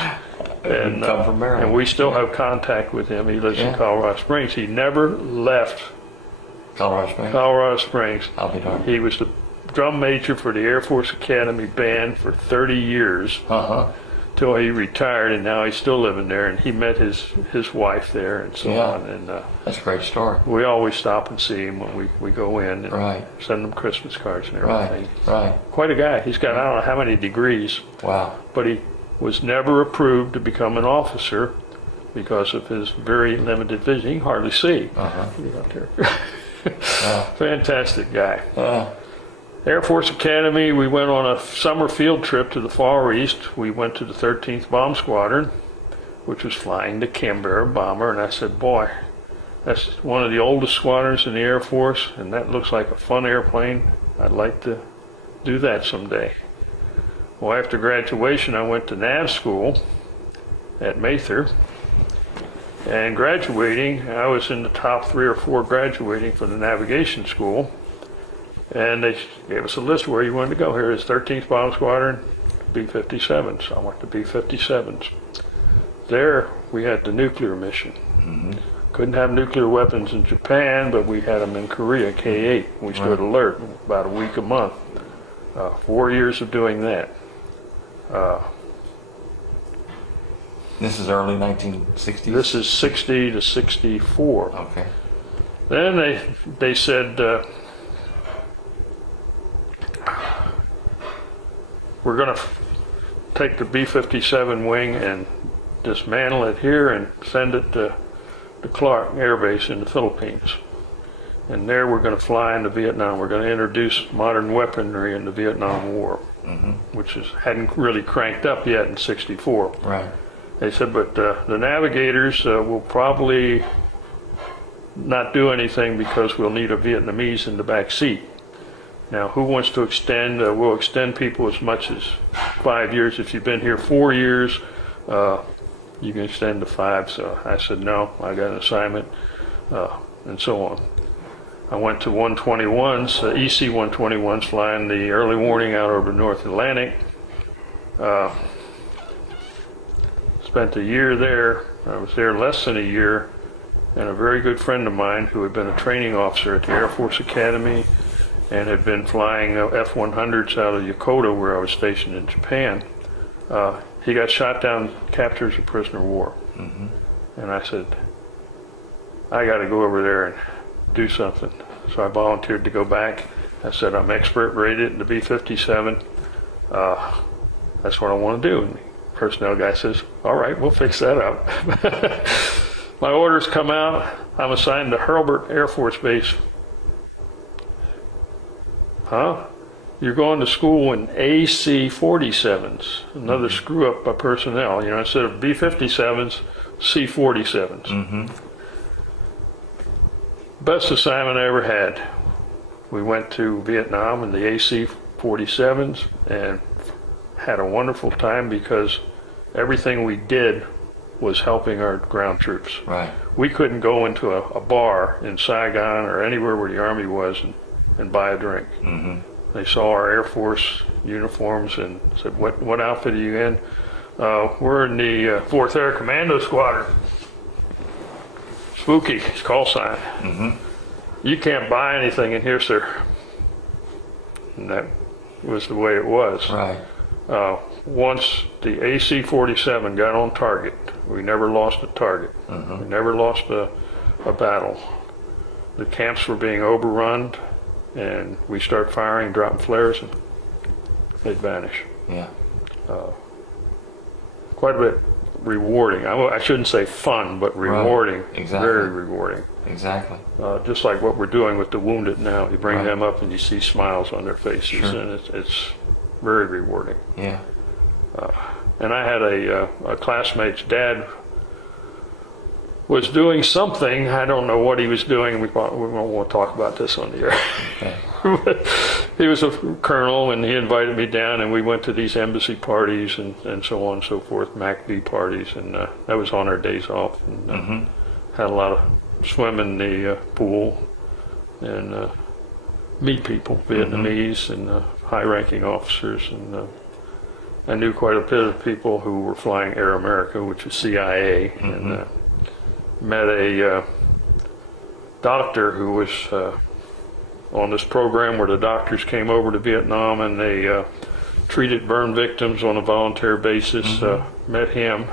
And, Come from Maryland. and we still have contact with him. He lives in Colorado Springs. He never left Colorado Springs. Colorado Springs. I'll be darned. He was the drum major for the Air Force Academy band for 30 years. Till he retired, and now he's still living there, and he met his wife there and so on. And that's a great story. we always stop and see him when we go in and send him Christmas cards and everything. Right. Quite a guy. He's got I don't know how many degrees, Wow. but he was never approved to become an officer because of his very limited vision. He can hardly see. Look out there. Fantastic guy. Air Force Academy, we went on a summer field trip to the Far East. We went to the 13th Bomb Squadron, which was flying the Canberra bomber, and I said, boy, that's one of the oldest squadrons in the Air Force, and that looks like a fun airplane. I'd like to do that someday. Well, after graduation, I went to nav school at Mather, and graduating, I was in the top 3 or 4 graduating for the navigation school. And they gave us a list of where you wanted to go. Here is 13th Bomb Squadron, B-57s. I went to B-57s. There, we had the nuclear mission. Couldn't have nuclear weapons in Japan, but we had them in Korea, K-8. We stood alert about a week a month. 4 years of doing that. This is early 1960s? This is 60 to 64. Okay. Then they said, we're going to take the B-57 wing and dismantle it here and send it to Clark Air Base in the Philippines. And there we're going to fly into Vietnam. We're going to introduce modern weaponry in the Vietnam War, which hadn't really cranked up yet in 64. Right. They said, but the navigators will probably not do anything because we'll need a Vietnamese in the back seat. Now, who wants to extend? We'll extend people as much as 5 years. If you've been here 4 years, you can extend to 5. So I said, no, I got an assignment, and so on. I went to 121s, EC 121s, flying the early warning out over the North Atlantic. spent a year there. I was there less than a year, and a very good friend of mine who had been a training officer at the Air Force Academy and had been flying F-100s out of Yokota, where I was stationed in Japan. He got shot down, captured as a prisoner of war. And I said, I got to go over there and do something. So I volunteered to go back. I said, I'm expert rated in the B-57. That's what I want to do. And the personnel guy says, all right, we'll fix that up. My orders come out. I'm assigned to Hurlburt Air Force Base. Huh? You're going to school in AC-47s. Another screw up by personnel. You know, instead of B-57s, C-47s. Best assignment I ever had. We went to Vietnam in the AC-47s and had a wonderful time because everything we did was helping our ground troops. Right. We couldn't go into a bar in Saigon or anywhere where the Army was and buy a drink. They saw our Air Force uniforms and said, what outfit are you in? We're in the 4th Air Commando Squadron. Spooky, it's call sign. You can't buy anything in here, sir. And that was the way it was. Right. Once the AC-47 got on target, we never lost a target. We never lost a battle. The camps were being overrun, and we start firing, dropping flares, and they'd vanish. Yeah. Quite a bit rewarding. I shouldn't say fun, but rewarding. Right. Exactly. Very rewarding. Exactly. Just like what we're doing with the wounded now. You bring Right. them up and you see smiles on their faces, Sure. and it's very rewarding. Yeah. And I had a classmate's dad was doing something. I don't know what he was doing. We won't want to talk about this on the air. Okay. He was a colonel, and he invited me down, and we went to these embassy parties and so on and so forth, MACV parties, and that was on our days off. And had a lot of swim in the pool and meet people, Vietnamese and high-ranking officers, and I knew quite a bit of people who were flying Air America, which was CIA, and met a doctor who was on this program where the doctors came over to Vietnam and they treated burn victims on a volunteer basis. Met him,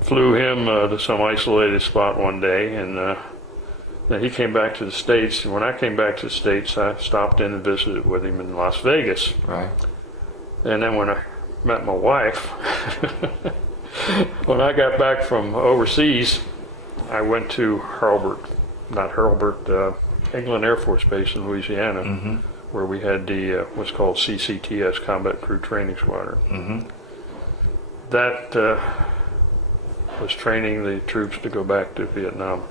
flew him to some isolated spot one day, and then he came back to the States. And when I came back to the States, I stopped in and visited with him in Las Vegas. Right. And then when I met my wife, when I got back from overseas, I went to England Air Force Base in Louisiana, where we had the what's called CCTS, Combat Crew Training Squadron. That was training the troops to go back to Vietnam.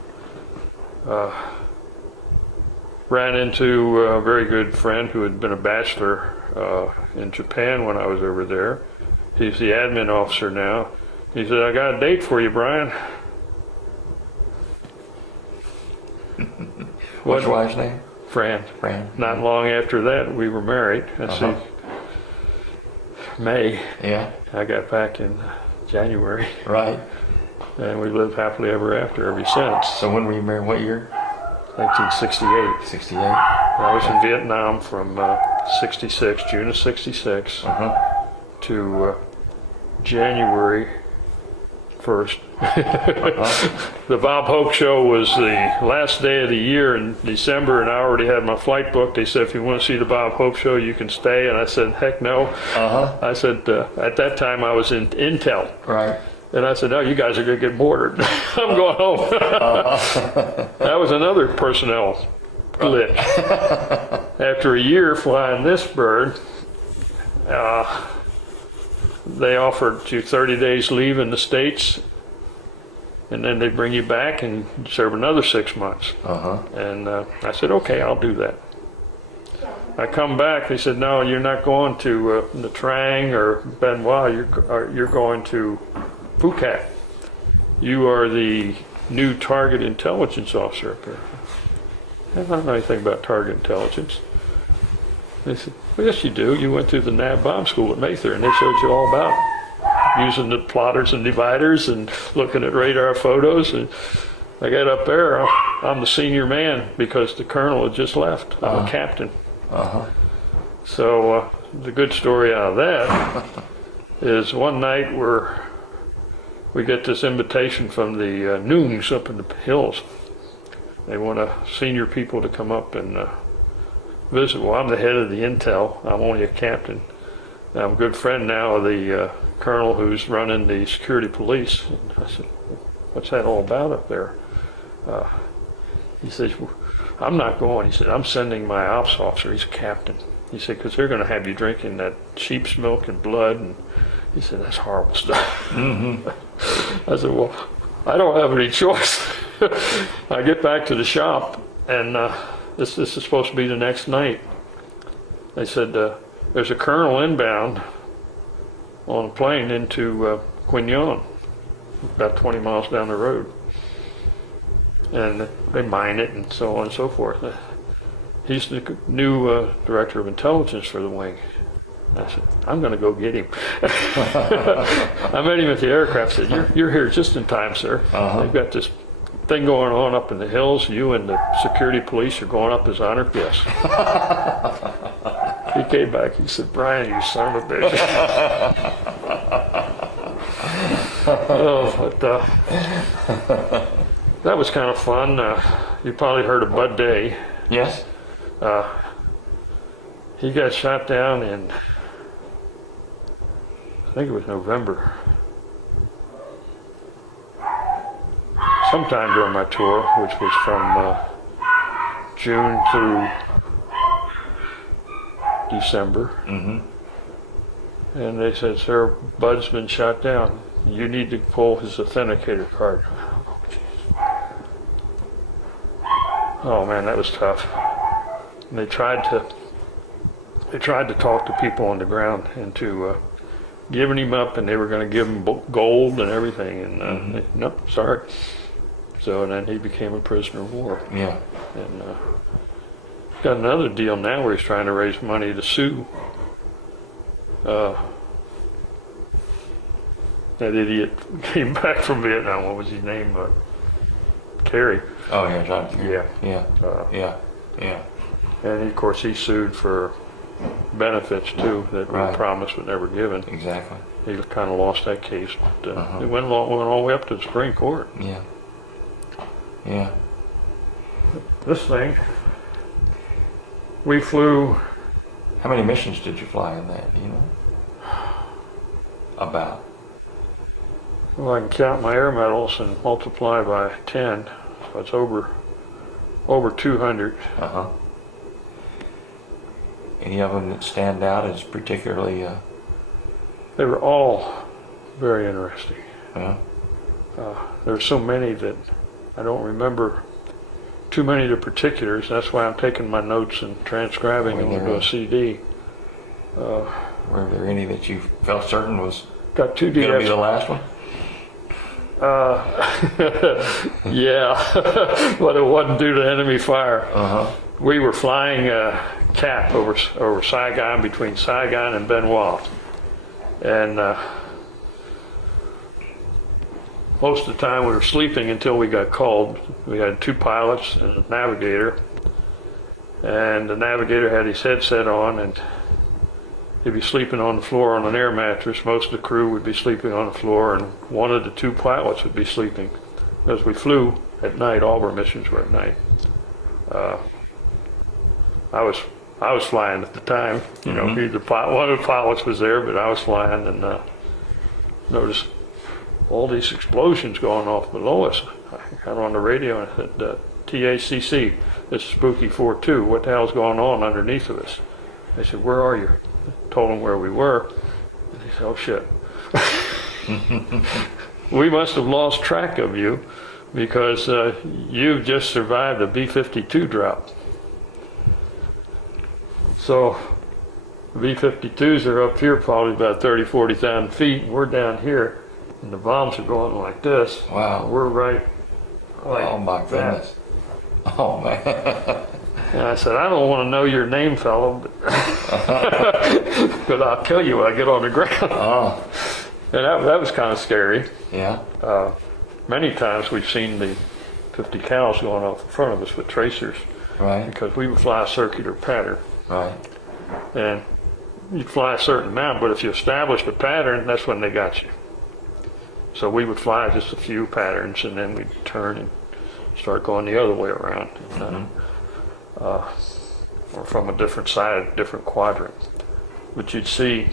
Ran into a very good friend who had been a bachelor in Japan when I was over there. He's the admin officer now. He said, I got a date for you, Brian. What's your wife's name? Fran. Fran. Not long after that, we were married. That's in May. Yeah. I got back in January, Right. and we lived happily ever after since. So when were you married? What year? 1968. 68. I was in Vietnam from 66, June of 66, to January 1st. The Bob Hope Show was the last day of the year in December, and I already had my flight booked. They said, if you want to see the Bob Hope Show, you can stay. And I said, heck no. I said, at that time I was in Intel. Right. And I said, no, you guys are going to get boarded. I'm going home. That was another personnel glitch. After a year flying this bird, they offered you 30 days leave in the States, and then they bring you back and serve another 6 months. And I said, okay, I'll do that. I come back, they said, no, you're not going to Nha Trang or Ben Hoa, you're going to Phuket. You are the new target intelligence officer up there. I don't know anything about target intelligence. They said, well, yes, you do. You went through the NAV bomb school at Mather, and they showed you all about it. using the plotters and dividers and looking at radar photos. And I got up there, I'm the senior man because the colonel had just left. I'm a captain. So the good story out of that is one night we get this invitation from the Noons up in the hills. They want senior people to come up and visit. Well, I'm the head of the intel. I'm only a captain. I'm a good friend now of the colonel who's running the security police. And I said, what's that all about up there? He says, I'm not going. He said, I'm sending my ops officer. He's a captain. He said, because they're going to have you drinking that sheep's milk and blood. And he said, that's horrible stuff. I said, well, I don't have any choice. I get back to the shop, and this is supposed to be the next night. They said, there's a colonel inbound on a plane into Quignon, about 20 miles down the road. And they mine it and so on and so forth. He's the new director of intelligence for the wing. I said, I'm going to go get him. I met him at the aircraft. Said, you're here just in time, sir. They've got this thing going on up in the hills. You and the security police are going up as honored guests. He came back. He said, Brian, you son of a bitch. That was kind of fun. You probably heard of Bud Day. Yes. He got shot down in, I think it was November. Sometime during my tour, which was from June through December. And they said, sir, Bud's been shot down. You need to pull his authenticator card. Oh man, that was tough. And they tried to talk to people on the ground into giving him up, and they were going to give him gold and everything. And they, nope, sorry. So then he became a prisoner of war. Yeah. And got another deal now where he's trying to raise money to sue that idiot came back from Vietnam. What was his name? Terry. Oh yeah, John. Yeah. Yeah. And of course he sued for benefits too that were promised but never given. Exactly. He kind of lost that case. But, it went all the way up to the Supreme Court. Yeah. Yeah. This thing, we flew. How many missions did you fly in that? Do you know? About. Well, I can count my air medals and multiply by 10, so it's over 200. Any of them that stand out as particularly? They were all very interesting. Yeah. There are so many that I don't remember too many of the particulars. That's why I'm taking my notes and transcribing them into a CD. Were there any that you felt certain was Got two going to be DS. the last one? Yeah, but it wasn't due to enemy fire. We were flying CAP over Saigon, between Saigon and Benoit. And most of the time we were sleeping until we got called. We had two pilots and a navigator. And the navigator had his headset on, and he'd be sleeping on the floor on an air mattress. Most of the crew would be sleeping on the floor, and one of the two pilots would be sleeping. Because we flew at night, all of our missions were at night. I was flying at the time. You know, one of the pilots was there, but I was flying, and noticed all these explosions going off below us. I got on the radio and I said, TACC, this is Spooky 4-2. What the hell's going on underneath of us? They said, where are you? I told them where we were. And they said, oh shit. We must have lost track of you because you've just survived a B-52 drop. So B-52s are up here probably about 30, 40,000 feet. And we're down here and the bombs are going like this. Wow. We're right like Oh my goodness. Oh man. And I said, I don't want to know your name, fellow, but I'll kill you when I get on the ground. And that was kind of scary. Yeah. Many times we've seen the 50 cals going off in front of us with tracers Right. because we would fly a circular pattern. Right. And you'd fly a certain amount, but if you established a pattern, that's when they got you. So we would fly just a few patterns, and then we'd turn and start going the other way around. And, or from a different side, different quadrant. But you'd see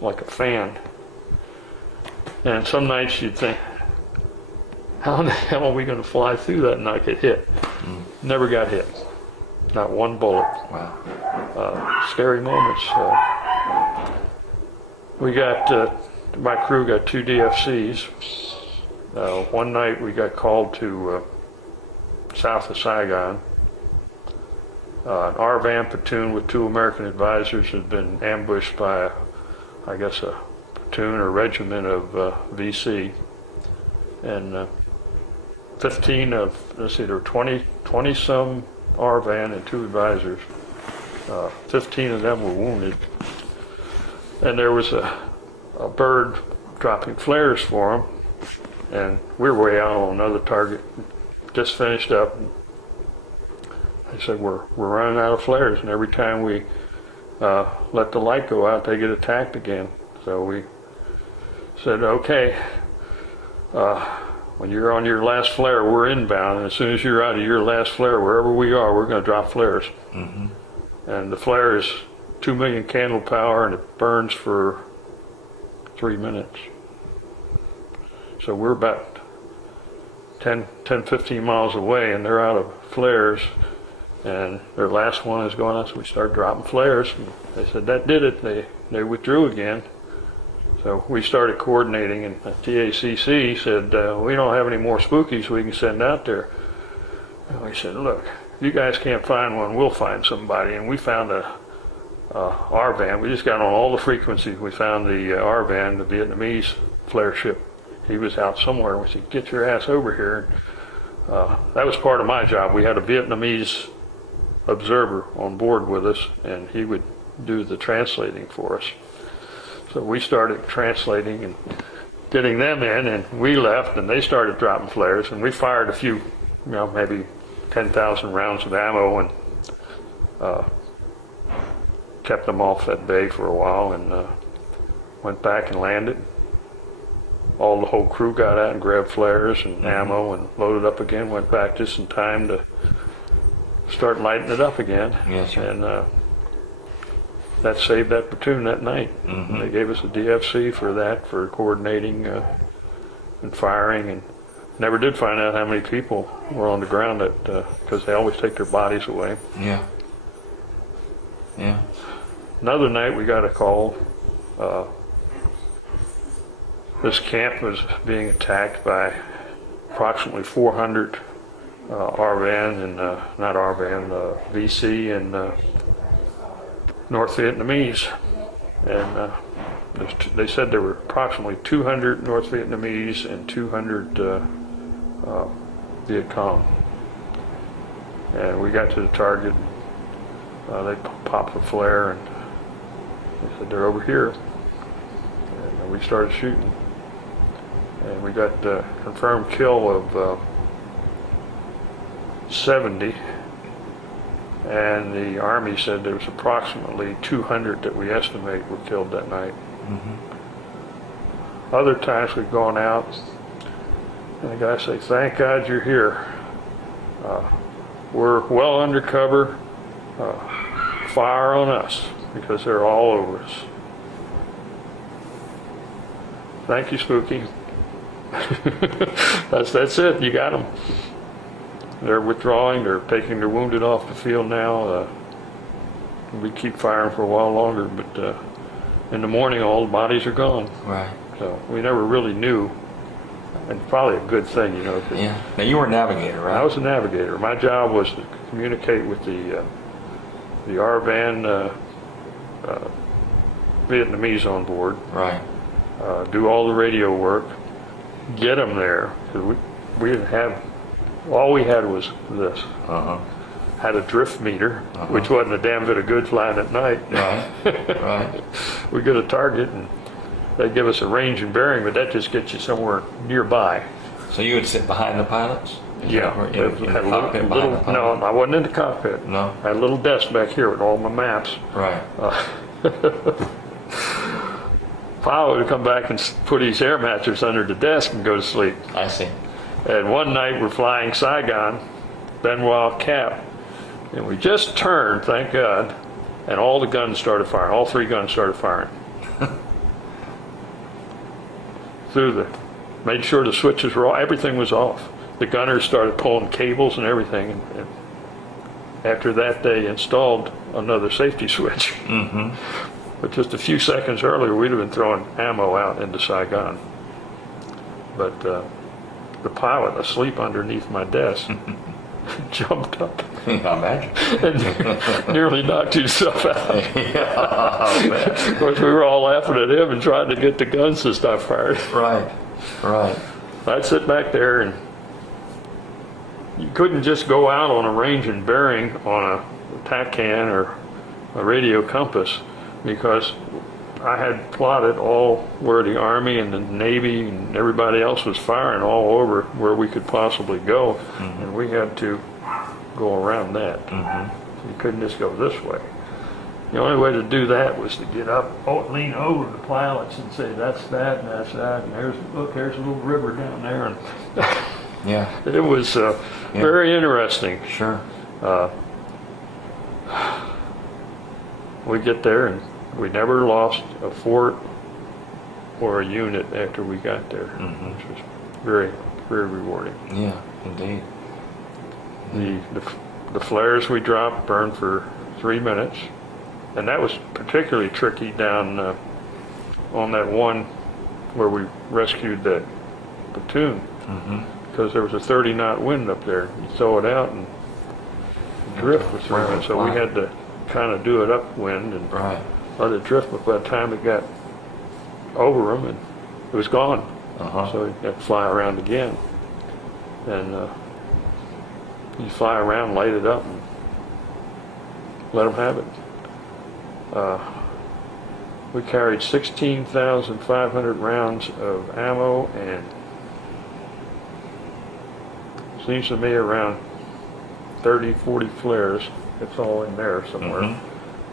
like a fan. And some nights you'd think, how in the hell are we going to fly through that and not get hit? Never got hit. Not one bullet. Wow. Scary moments. We got, my crew got 2 DFCs. One night we got called to south of Saigon. An RVAM platoon with 2 American advisors had been ambushed by, I guess, a platoon or regiment of VC. And 15 of, let's see, there were 20 some RVAN and 2 advisors. 15 of them were wounded. And there was a bird dropping flares for them. And we were way out on another target, just finished up. They said, we're running out of flares, and every time we let the light go out, they get attacked again. So we said, okay, when you're on your last flare, we're inbound, and as soon as you're out of your last flare, wherever we are, we're going to drop flares. Mm-hmm. And the flare is 2 million candle power, and it burns for 3 minutes. So we're about 10, 15 miles away, and they're out of flares, and their last one is going out, so we start dropping flares. And they said that did it. They withdrew again. So we started coordinating, and the TACC said, we don't have any more spookies we can send out there. And we said, look, if you guys can't find one, we'll find somebody. And we found a RVAN. We just got on all the frequencies. We found the RVAN, the Vietnamese flare ship. He was out somewhere, and we said, get your ass over here. That was part of my job. We had a Vietnamese observer on board with us, and he would do the translating for us. So we started translating and getting them in, and we left, and they started dropping flares, and we fired a few, maybe 10,000 rounds of ammo, and kept them off that bay for a while, and went back and landed. The whole crew got out and grabbed flares and ammo and loaded up again, went back just in time to start lighting it up again. Yes, sir. And that saved that platoon that night. Mm-hmm. They gave us a DFC for that, for coordinating and firing, and never did find out how many people were on the ground, because they always take their bodies away. Yeah. Yeah. Another night we got a call. This camp was being attacked by approximately 400 RVAN and not RVAN, VC and North Vietnamese, and they said there were approximately 200 North Vietnamese and 200 Viet Cong. And we got to the target, and they popped a flare, and they said they're over here, and we started shooting. And we got a confirmed kill of 70, and the Army said there was approximately 200 that we estimate were killed that night. Mm-hmm. Other times we've gone out, and the guys say, thank God you're here. We're well under cover. Fire on us, because they're all over us. Thank you, Spooky. That's it. You got them. They're withdrawing. They're taking their wounded off the field now. We keep firing for a while longer, but in the morning all the bodies are gone. Right. So we never really knew, and probably a good thing, Yeah. Now you were a navigator, right? I was a navigator. My job was to communicate with the RVAN Vietnamese on board. Right. Do all the radio work, get them there, because we didn't have, all we had was this. Had a drift meter, which wasn't a damn bit of good flying at night. Right. Right. We get a target and they give us a range and bearing, but that just gets you somewhere nearby. So you would sit behind the pilots? Is Yeah. that where- in the Had a cockpit behind the no, pilot? I wasn't in the cockpit. No? I had a little desk back here with all my maps. Right. Pilot would come back and put his air mattress under the desk and go to sleep. I see. And one night we're flying Saigon, Benoit Cap, and we just turned, thank God, and all the guns started firing. All 3 guns started firing. Made sure the switches were off, everything was off. The gunners started pulling cables and everything. And after that, they installed another safety switch. Mm-hmm. But just a few seconds earlier, we'd have been throwing ammo out into Saigon. But the pilot, asleep underneath my desk, jumped up I imagine. and nearly knocked himself out. Yeah, Of course, we were all laughing at him and trying to get the guns to stop firing. right, right. I'd sit back there, and you couldn't just go out on a range and bearing on a TACAN or a radio compass, because I had plotted all where the Army and the Navy and everybody else was firing all over where we could possibly go, and we had to go around that. You couldn't just go this way. The only way to do that was to get up, lean over the pilots and say, that's that and that's that, and there's a little river down there. And Yeah, it was very interesting. sure. We get there, and we never lost a fort or a unit after we got there, which was very, very rewarding. Yeah, indeed. The flares we dropped burned for 3 minutes, and that was particularly tricky down on that one where we rescued that platoon, because there was a 30-knot wind up there. You throw it out and drift for 3 minutes, so we had to kind of do it upwind and Right. let it drift, but by the time it got over them, and it was gone. So you had to fly around again. And you fly around, light it up, and let them have it. We carried 16,500 rounds of ammo, and seems to me around 30, 40 flares. It's all in there somewhere.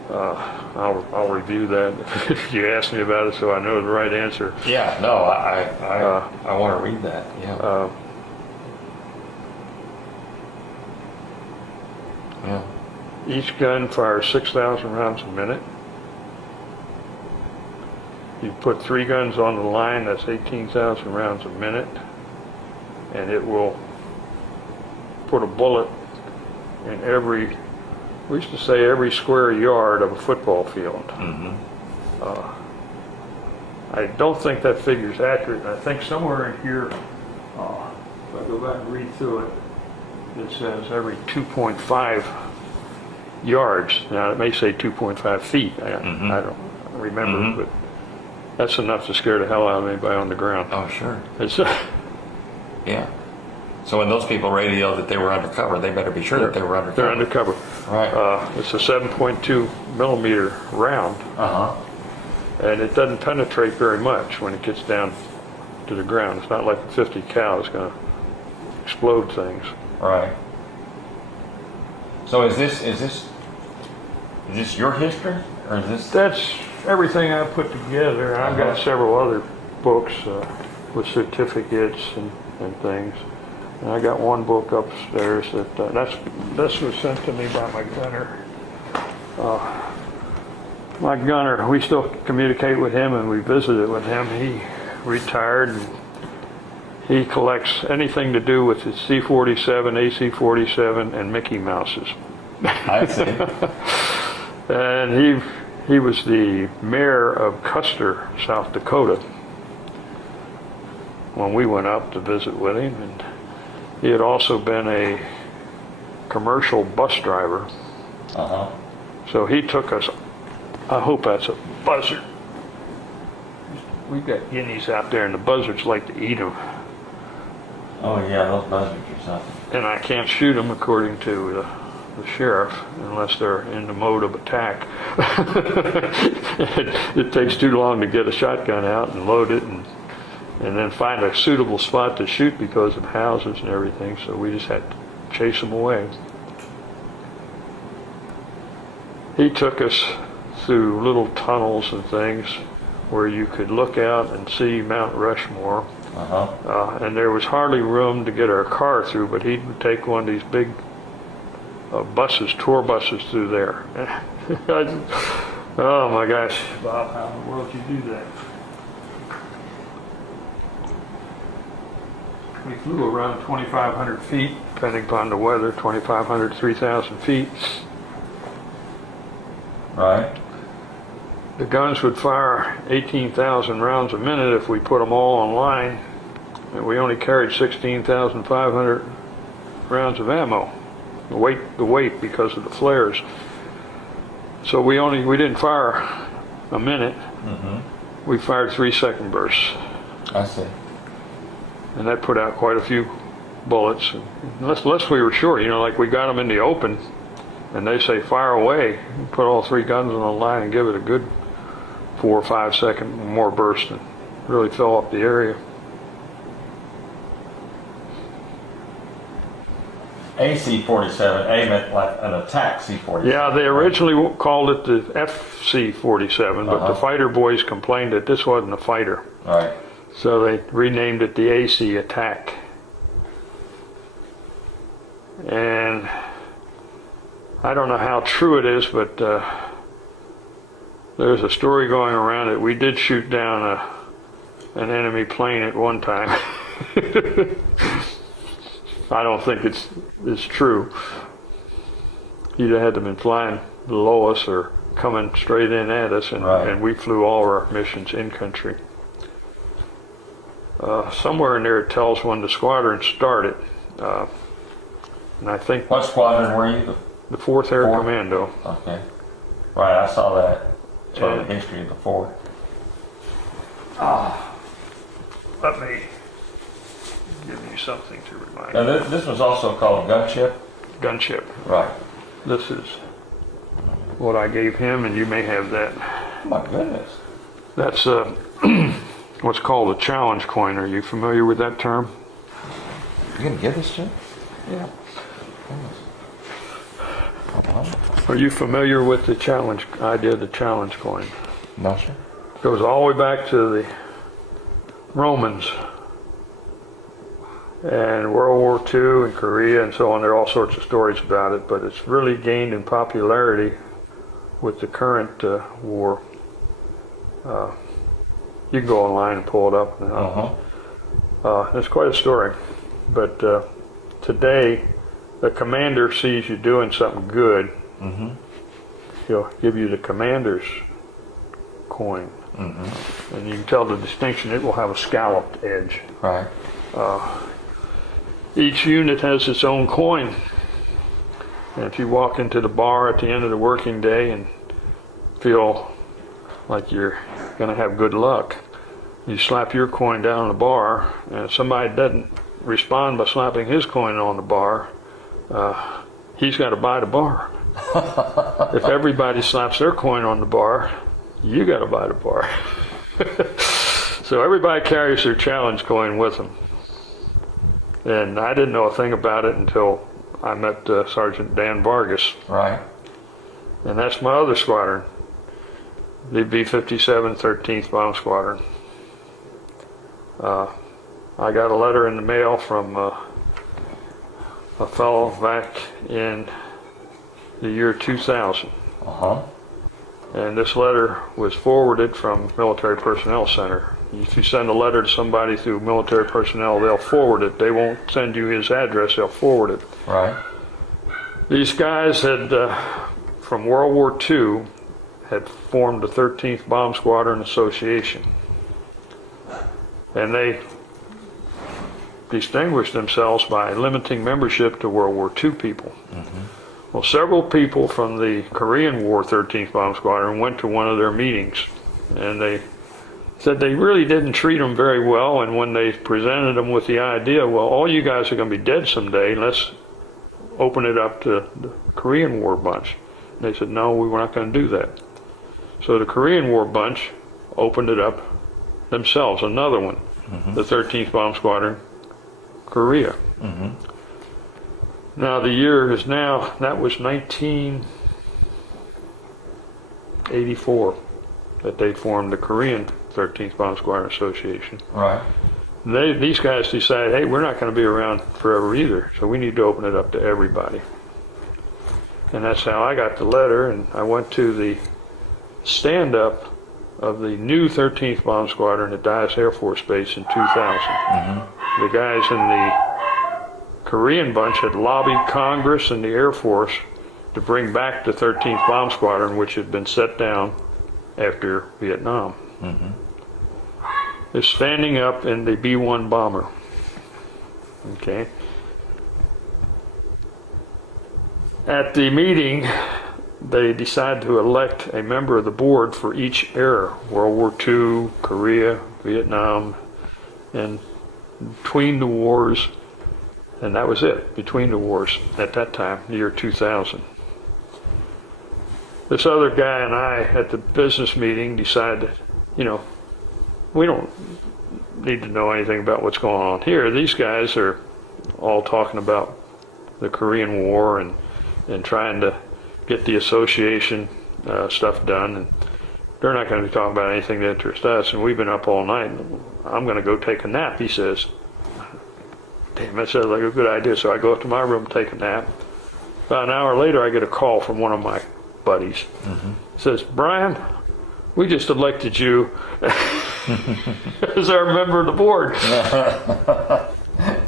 I'll review that if you ask me about it, so I know the right answer. Yeah, no, I want to read that. Yeah. Yeah. Each gun fires 6,000 rounds a minute. You put 3 guns on the line, that's 18,000 rounds a minute, and it will put a bullet in every, we used to say every square yard of a football field. I don't think that figure's accurate. I think somewhere in here, if I go back and read through it, it says every 2.5 yards. Now, it may say 2.5 feet. I don't remember, but that's enough to scare the hell out of anybody on the ground. Oh, sure. It's, Yeah. So when those people radio that they were undercover, they better be sure that they were undercover. they're undercover. Right. It's a 7.2 millimeter round, and it doesn't penetrate very much when it gets down to the ground. It's not like a 50 cal is going to explode things. Right. So is this your history, or is this? That's everything I put together. I've got several other books with certificates and things. And I got one book upstairs that this was sent to me by my gunner. My gunner, we still communicate with him and we visited with him. He retired, and he collects anything to do with the C-47, AC-47, and Mickey Mouses. I see. And he was the mayor of Custer, South Dakota, when we went up to visit with him. And he had also been a commercial bus driver. So he took us, I hope that's a buzzard. We've got guineas out there, and the buzzards like to eat them. Oh yeah, those buzzards or something. And I can't shoot them according to the sheriff unless they're in the mode of attack. It takes too long to get a shotgun out and load it and then find a suitable spot to shoot because of houses and everything, so we just had to chase them away. He took us through little tunnels and things where you could look out and see Mount Rushmore. And there was hardly room to get our car through, but he would take one of these big buses, tour buses through there. Oh my gosh, Bob, how in the world did you do that? We flew around 2,500 feet, depending upon the weather, 2,500, 3,000 feet. Right. The guns would fire 18,000 rounds a minute if we put them all on line, and we only carried 16,500 rounds of ammo. The weight because of the flares. So we didn't fire a minute. We fired 3-second bursts. I see. And that put out quite a few bullets. Unless we were sure, like we got them in the open, and they say fire away, you put all 3 guns on the line and give it a good 4 or 5 second more burst, and really fill up the area. A C-47, A meant like an attack C-47. Yeah, they originally called it the FC-47, but the fighter boys complained that this wasn't a fighter. Right. So they renamed it the AC Attack. And I don't know how true it is, but there's a story going around that we did shoot down an enemy plane at one time. I don't think it's true. Either had them been flying below us or coming straight in at us, and we flew all our missions in country. Somewhere in there it tells when the squadron started, and I think... What squadron were you? The 4th Air Commando. Okay. Right, I saw that. Sort of the history of the 4th. Let me give you something to remind Now, you. this was also called a gunship? Gunship. Right. This is what I gave him, and you may have that. Oh my goodness. That's what's called a challenge coin. Are you familiar with that term? You gonna give this to him? Yeah. Oh, Are you familiar with the challenge idea of the challenge coin? no, sir. It goes all the way back to the Romans and World War II and Korea and so on. There are all sorts of stories about it, but it's really gained in popularity with the current war. You can go online and pull it up. It's quite a story. But today, the commander sees you doing something good. He'll give you the commander's coin. And you can tell the distinction. It will have a scalloped edge. Right. Each unit has its own coin. And if you walk into the bar at the end of the working day and feel like you're going to have good luck, you slap your coin down on the bar, and if somebody doesn't respond by slapping his coin on the bar, he's got to buy the bar. If everybody slaps their coin on the bar, you got to buy the bar. So everybody carries their challenge coin with them. And I didn't know a thing about it until I met Sergeant Dan Vargas. Right. And that's my other squadron, the B-57 13th Bomb Squadron. I got a letter in the mail from a fellow back in the year 2000. And this letter was forwarded from Military Personnel Center. If you send a letter to somebody through military personnel, they'll forward it. They won't send you his address, they'll forward it. Right. These guys had, from World War II, had formed the 13th Bomb Squadron Association. And they distinguished themselves by limiting membership to World War II people. Well, several people from the Korean War 13th Bomb Squadron went to one of their meetings, and they said they really didn't treat them very well, and when they presented them with the idea, well, all you guys are going to be dead someday, let's open it up to the Korean War bunch. And they said, no, we were not going to do that. So the Korean War bunch opened it up themselves, another one, the 13th Bomb Squadron, Korea. Now the year is now, that was 1984 that they formed the Korean 13th Bomb Squadron Association. Right. These guys decided, hey, we're not going to be around forever either, so we need to open it up to everybody. And that's how I got the letter, and I went to the stand-up of the new 13th Bomb Squadron at Dyess Air Force Base in 2000. The guys in the Korean bunch had lobbied Congress and the Air Force to bring back the 13th Bomb Squadron, which had been set down after Vietnam. Is standing up in the B-1 bomber. Okay. At the meeting, they decided to elect a member of the board for each era, World War II, Korea, Vietnam, and between the wars, and that was it, between the wars at that time, the year 2000. This other guy and I, at the business meeting, decided, you know, we don't need to know anything about what's going on here. These guys are all talking about the Korean War and trying to get the association stuff done, and they're not going to be talking about anything that interests us, and we've been up all night. I'm going to go take a nap, he says. Damn, that sounds like a good idea. So I go up to my room, take a nap. About an hour later, I get a call from one of my buddies. Says, Brian, we just elected you as our member of the board.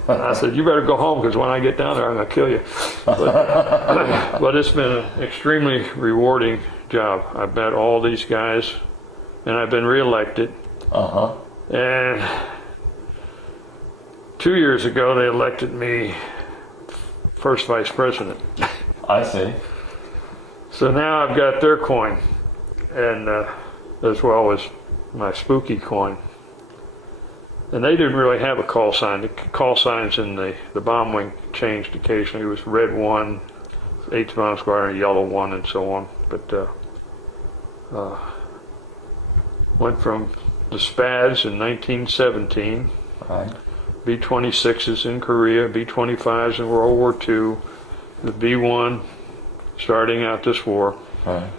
I said, you better go home, because when I get down there, I'm going to kill you. But it's been an extremely rewarding job. I've met all these guys, and I've been reelected. And 2 years ago, they elected me first vice president. I see. So now I've got their coin, and as well as my spooky coin. And they didn't really have a call sign. The call signs in the bomb wing changed occasionally. It was red 1, 8th Bomb Squadron, yellow 1, and so on. But went from the SPADs in 1917, Right. B-26s in Korea, B-25s in World War II, the B-1 starting out this war. Right.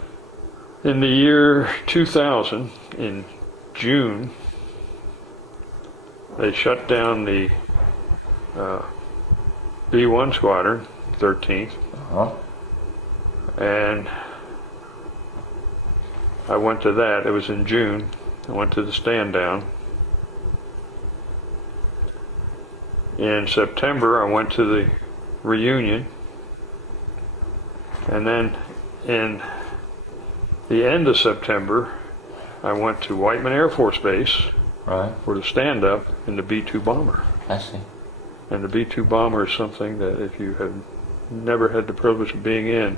In the year 2000, in June, they shut down the B-1 Squadron, 13th, and I went to that. It was in June. I went to the stand down. In September, I went to the reunion, and then in the end of September, I went to Whiteman Air Force Base Right. for the stand-up in the B-2 bomber. I see. And the B-2 bomber is something that if you have never had the privilege of being in,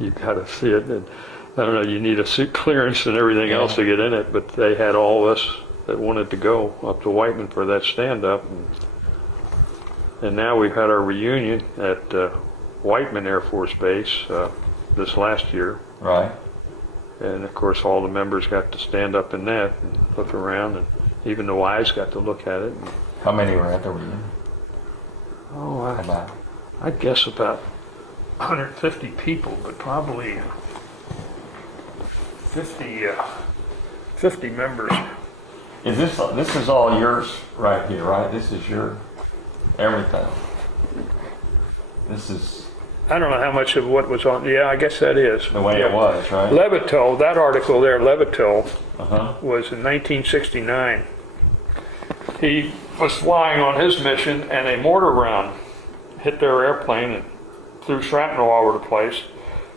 you've got to see it. And I don't know, you need a suit clearance and everything else to get in it, but they had all of us that wanted to go up to Whiteman for that stand-up. And now we've had our reunion at Whiteman Air Force Base this last year. Right. And of course, all the members got to stand up in that and look around, and even the wives got to look at it. How many were at the reunion? Oh, About. I guess about 150 people, but probably 50 members. Is this is all yours right here, right? This is your everything. This is I don't know how much of what was on. Yeah, I guess that is. the way it was, right? Levittow, that article there, Levittow, Uh-huh. was in 1969. He was flying on his mission, and a mortar round hit their airplane and threw shrapnel all over the place.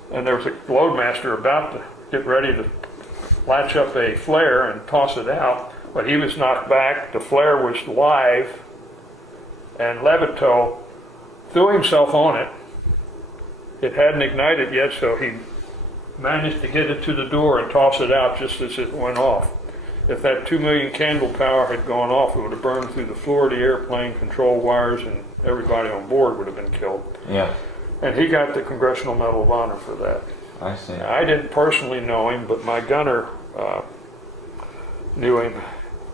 And there was a loadmaster about to get ready to latch up a flare and toss it out, but he was knocked back. The flare was live, and Levittow threw himself on it. It hadn't ignited yet, so he managed to get it to the door and toss it out just as it went off. If that 2 million candle power had gone off, it would have burned through the floor of the airplane, control wires, and everybody on board would have been killed. Yeah, And he got the Congressional Medal of Honor for that. I see. Now, I didn't personally know him, but my gunner knew him,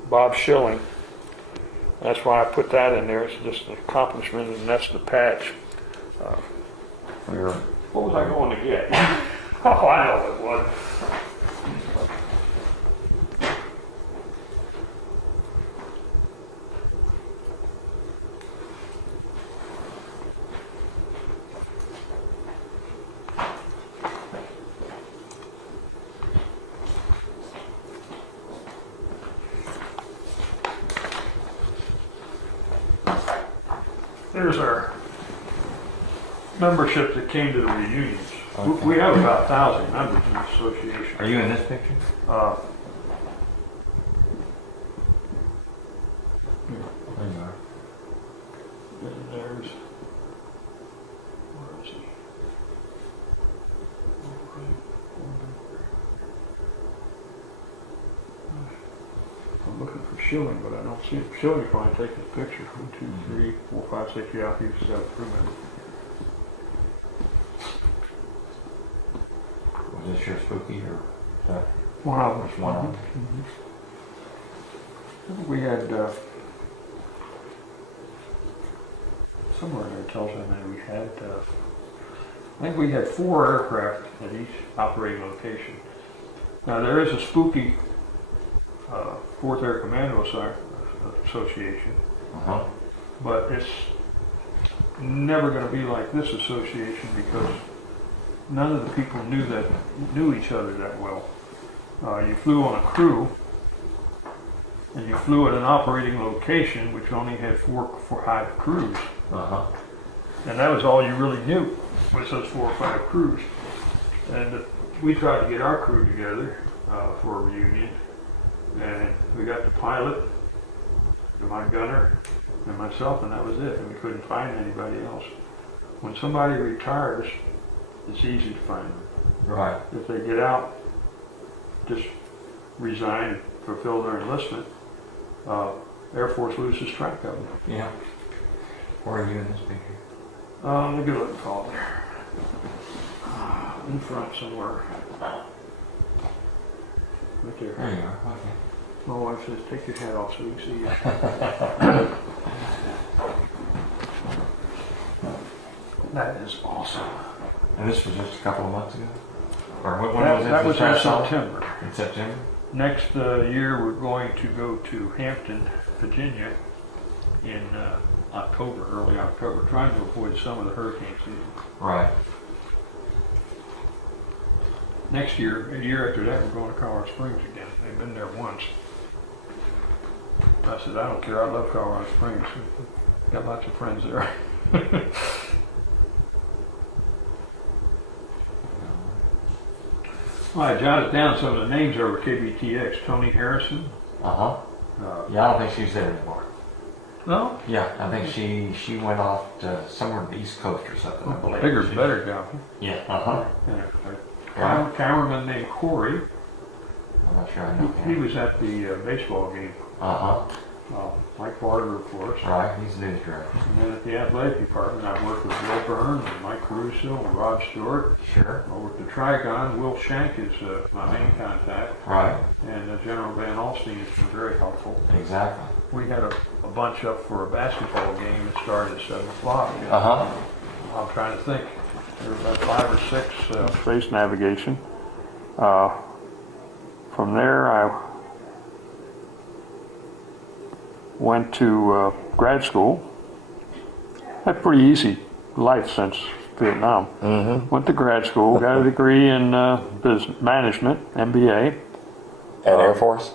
Bob Schilling. That's why I put that in there. It's just an accomplishment, and that's the patch. What was I going to get? Oh, I know what it was. There's our membership that came to the reunions. Okay. We have about 1,000 members in the association. Are you in this picture? There you are. And there's, where is he? I'm looking for Schilling, but I don't see him. Schilling's probably taking a picture. 1, 2, 3, 4, 5, 6. Yeah, he was 7 crew member. Was this your spooky or is that One of them. which one of them? We had, somewhere there it tells me that we had, I think we had 4 aircraft at each operating location. Now there is a spooky 4th Air Commando Association, but it's never going to be like this association because none of the people knew each other that well. You flew on a crew, and you flew at an operating location which only had 4 or 5 crews, and that was all you really knew was those 4 or 5 crews. And we tried to get our crew together for a reunion, and we got the pilot, and my gunner, and myself, and that was it. And we couldn't find anybody else. When somebody retires, it's easy to find them. Right. If they get out, just resign, fulfill their enlistment, Air Force loses track of them. Yeah. Where are you in this picture? Let me get a look call there. In front somewhere. Right there. There you are. Okay. My wife says, take your hat off so we can see you. That is awesome. And this was just a couple of months ago? Or when was it? That was in Last summer? September. In September? Next year, we're going to go to Hampton, Virginia in October, early October, trying to avoid some of the hurricane season. Right. Next year, a year after that, we're going to Colorado Springs again. They've been there once. I said, I don't care, I love Colorado Springs. Got lots of friends there. Well, I jotted down some of the names over KBTX. Tony Harrison. Yeah, I don't think she's there anymore. No? Yeah, I think she went off to somewhere on the East Coast or something, I believe. Bigger, better job. Yeah, And a cameraman named Corey. I'm not sure I know He him. was at the baseball game. Mike Barter, of course. Right, he's the news director. And then at the athletic department, I worked with Will Byrne and Mike Caruso and Rob Stewart. Sure. Over at the Trigon, Will Shank is my main contact. Right. And General Van Alstine has been very helpful. Exactly. We had a bunch up for a basketball game that started at 7 o'clock. I'm trying to think. There were about 5 or 6 space navigation. From there, I went to grad school. Had a pretty easy life since Vietnam. Went to grad school, got a degree in business management, MBA. At Air Force?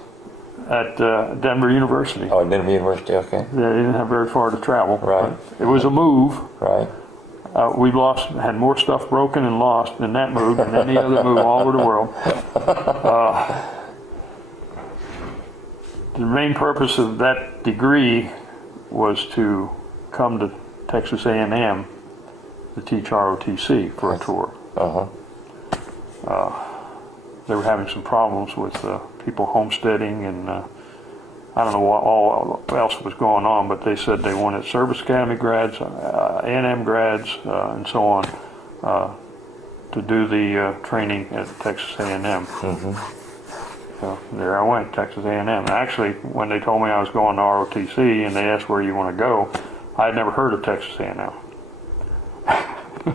At Denver University. Oh, at Denver University, okay. They didn't have very far to travel. Right. It was a move. Right. We had more stuff broken and lost in that move than any other move all over the world. The main purpose of that degree was to come to Texas A&M to teach ROTC for a tour. They were having some problems with people homesteading and I don't know what all else was going on, but they said they wanted Service Academy grads, A&M grads, and so on, to do the training at Texas A&M. So there I went, Texas A&M. Actually, when they told me I was going to ROTC and they asked where you want to go, I had never heard of Texas A&M.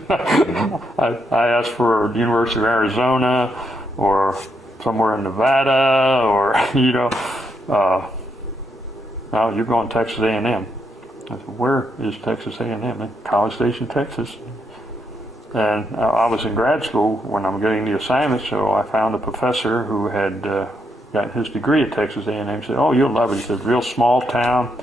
I asked for the University of Arizona or somewhere in Nevada or, no, you're going to Texas A&M. I said, where is Texas A&M? College Station, Texas. And I was in grad school when I'm getting the assignment, so I found a professor who had gotten his degree at Texas A&M. He said, oh, you'll love it. He said, real small town.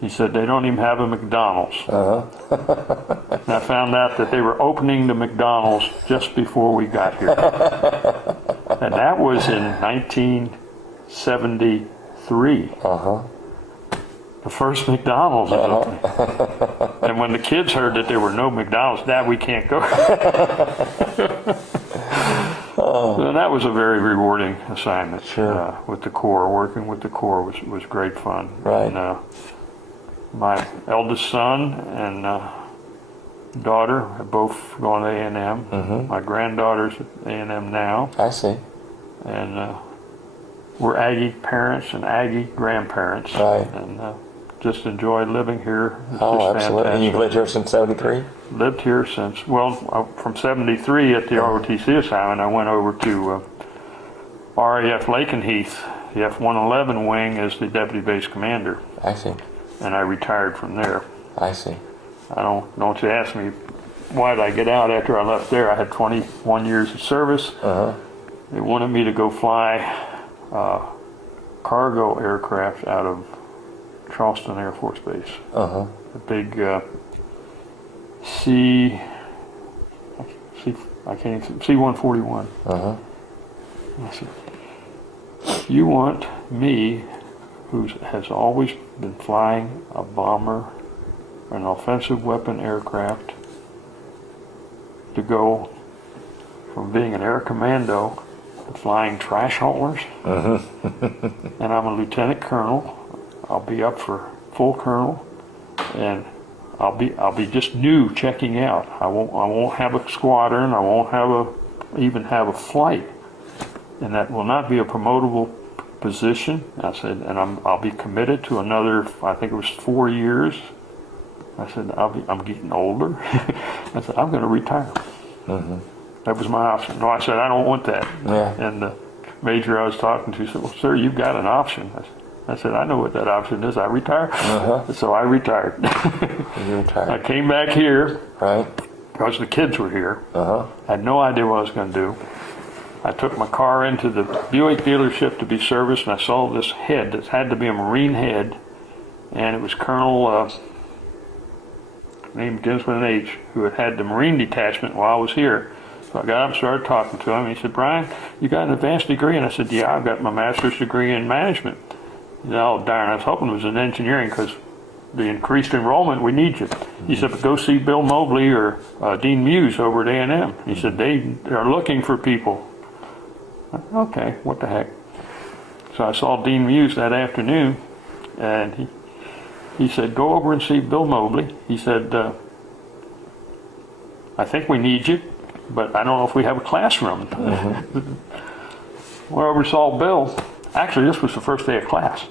He said, they don't even have a McDonald's. And I found out that they were opening the McDonald's just before we got here. And that was in 1973. The first McDonald's was opening. And when the kids heard that there were no McDonald's, Dad, we can't go. So that was a very rewarding assignment. Sure. With the Corps. Working with the Corps was great fun. Right. And, my eldest son and daughter have both gone to A&M. My granddaughter's at A&M now. I see. And we're Aggie parents and Aggie grandparents. Right. And just enjoy living here. It's Oh, just absolutely. fantastic. And you've lived here since 73? Lived here since, from 73 at the ROTC assignment, I went over to RAF Lakenheath, the F-111 wing, as the deputy base commander. I see. And I retired from there. I see. Don't you ask me why did I get out after I left there. I had 21 years of service. They wanted me to go fly cargo aircraft out of Charleston Air Force Base. The big C-141. I said, you want me, who has always been flying a bomber, an offensive weapon aircraft, to go from being an air commando to flying trash haulers? And I'm a lieutenant colonel. I'll be up for full colonel, and I'll be just new checking out. I won't have a squadron. I won't even have a flight, and that will not be a promotable position. I said, and I'll be committed to another, I think it was 4 years. I said, I'm getting older. I said, I'm going to retire. That was my option. No, I said, I don't want that. Yeah. And the major I was talking to said, well, sir, you've got an option. I said, I know what that option is. I retire. So I retired. You retired. I came back here. Right. Because the kids were here. I had no idea what I was going to do. I took my car into the Buick dealership to be serviced, and I saw this head that had to be a Marine head, and it was Colonel, name begins with an H, who had the Marine detachment while I was here. So I got up and started talking to him, and he said, Brian, you got an advanced degree? And I said, yeah, I've got my master's degree in management. He said, oh, darn, I was hoping it was in engineering, because the increased enrollment, we need you. He said, but go see Bill Mobley or Dean Muse over at A&M. He said, they are looking for people. Okay, what the heck. So I saw Dean Muse that afternoon, and he said, go over and see Bill Mobley. He said, I think we need you, but I don't know if we have a classroom. Went over and saw Bill. Actually, this was the first day of class.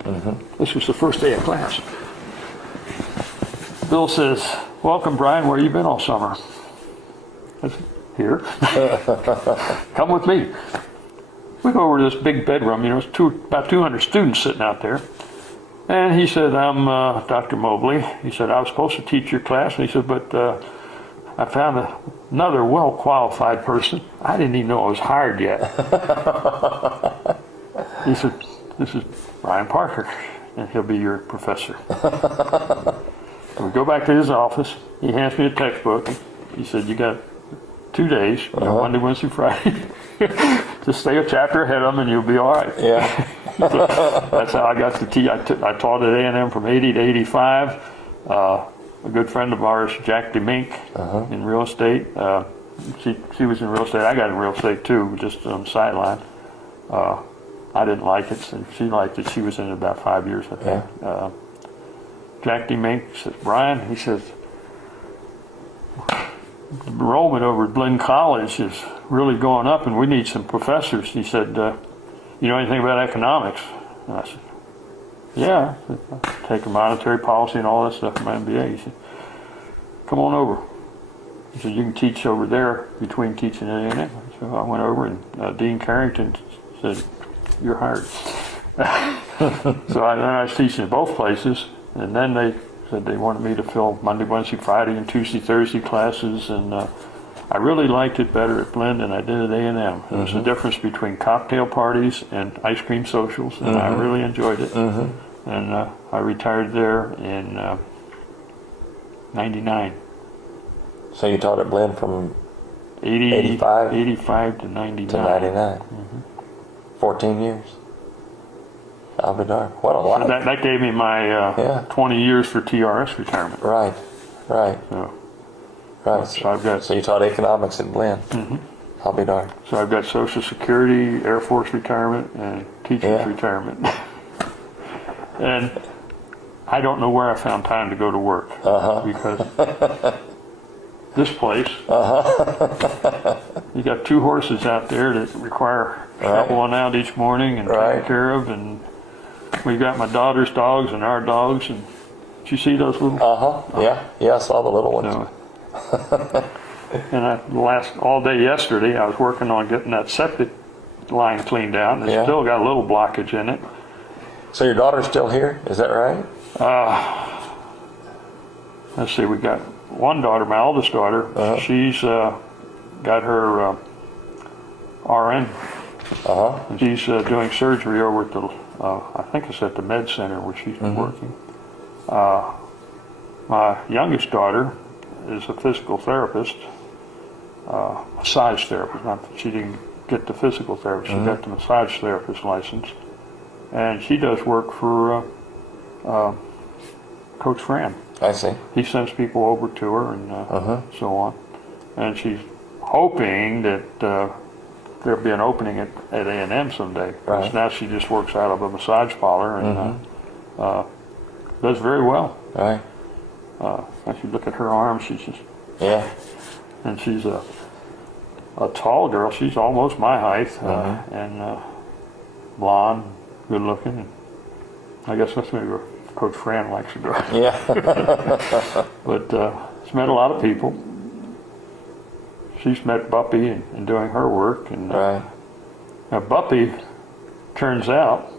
This was the first day of class. Bill says, welcome, Brian, where you been all summer? I said, here. Come with me. We go over to this big bedroom, it's about 200 students sitting out there. And he said, I'm Dr. Mobley. He said, I was supposed to teach your class. And he said, but I found another well-qualified person. I didn't even know I was hired yet. He said, this is Brian Parker, and he'll be your professor. So we go back to his office. He hands me a textbook. He said, you got 2 days, Monday, Wednesday, Friday. Just stay a chapter ahead of them and you'll be all right. Yeah. So that's how I got to teach. I taught at A&M from 80 to 85. A good friend of ours, Jack DeMink, in real estate. She was in real estate. I got in real estate too, just on the sideline. I I didn't like it, and she liked it. She was in it about 5 years, I think. Jack D. Mink says, Brian, he says, enrollment over at Blinn College is really going up, and we need some professors. He said, you know anything about economics? And I said, yeah, taking monetary policy and all that stuff in my MBA. He said, come on over. He said, you can teach over there between teaching at A&M. So I went over, and Dean Carrington said, you're hired. So I was teaching at both places, and then they said they wanted me to fill Monday, Wednesday, Friday, and Tuesday, Thursday classes, and I really liked it better at Blinn than I did at A&M. There was a difference between cocktail parties and ice cream socials, and I really enjoyed it. And I retired there in 99. So you taught at Blinn from 85 to 99. to 99. 14 years. I'll be darned. What a life. That gave me my 20 years for TRS retirement. Right. So, Right. So I've got. So you taught economics at Blinn. I'll be darned. So I've got Social Security, Air Force retirement, and teacher's retirement. And I don't know where I found time to go to work because this place, you got 2 horses out there that require shoveling out each morning and taking care of, and we got my daughter's dogs and our dogs, and did you see those little? Yeah, I saw the little ones. No. And all day yesterday, I was working on getting that septic line cleaned out, and it's still got a little blockage in it. So your daughter's still here? Is that right? Let's see, we got one daughter, my oldest daughter. She's got her RN. And she's doing surgery over at the, I think it's at the Med Center where she's been working. My youngest daughter is a physical therapist, massage therapist. She didn't get the physical therapist, she got the massage therapist license. And she does work for Coach Fran. I see. He sends people over to her and so on. And she's hoping that there'll be an opening at A&M someday. Right. Now she just works out of a massage parlor and does very well. Right. If you look at her arms, she's just... Yeah. And she's a tall girl. She's almost my height and blonde, good looking. I guess that's maybe where Coach Fran likes to go. Yeah. But she's met a lot of people. She's met Buppy in doing her work. And Right. Now Buppy, turns out,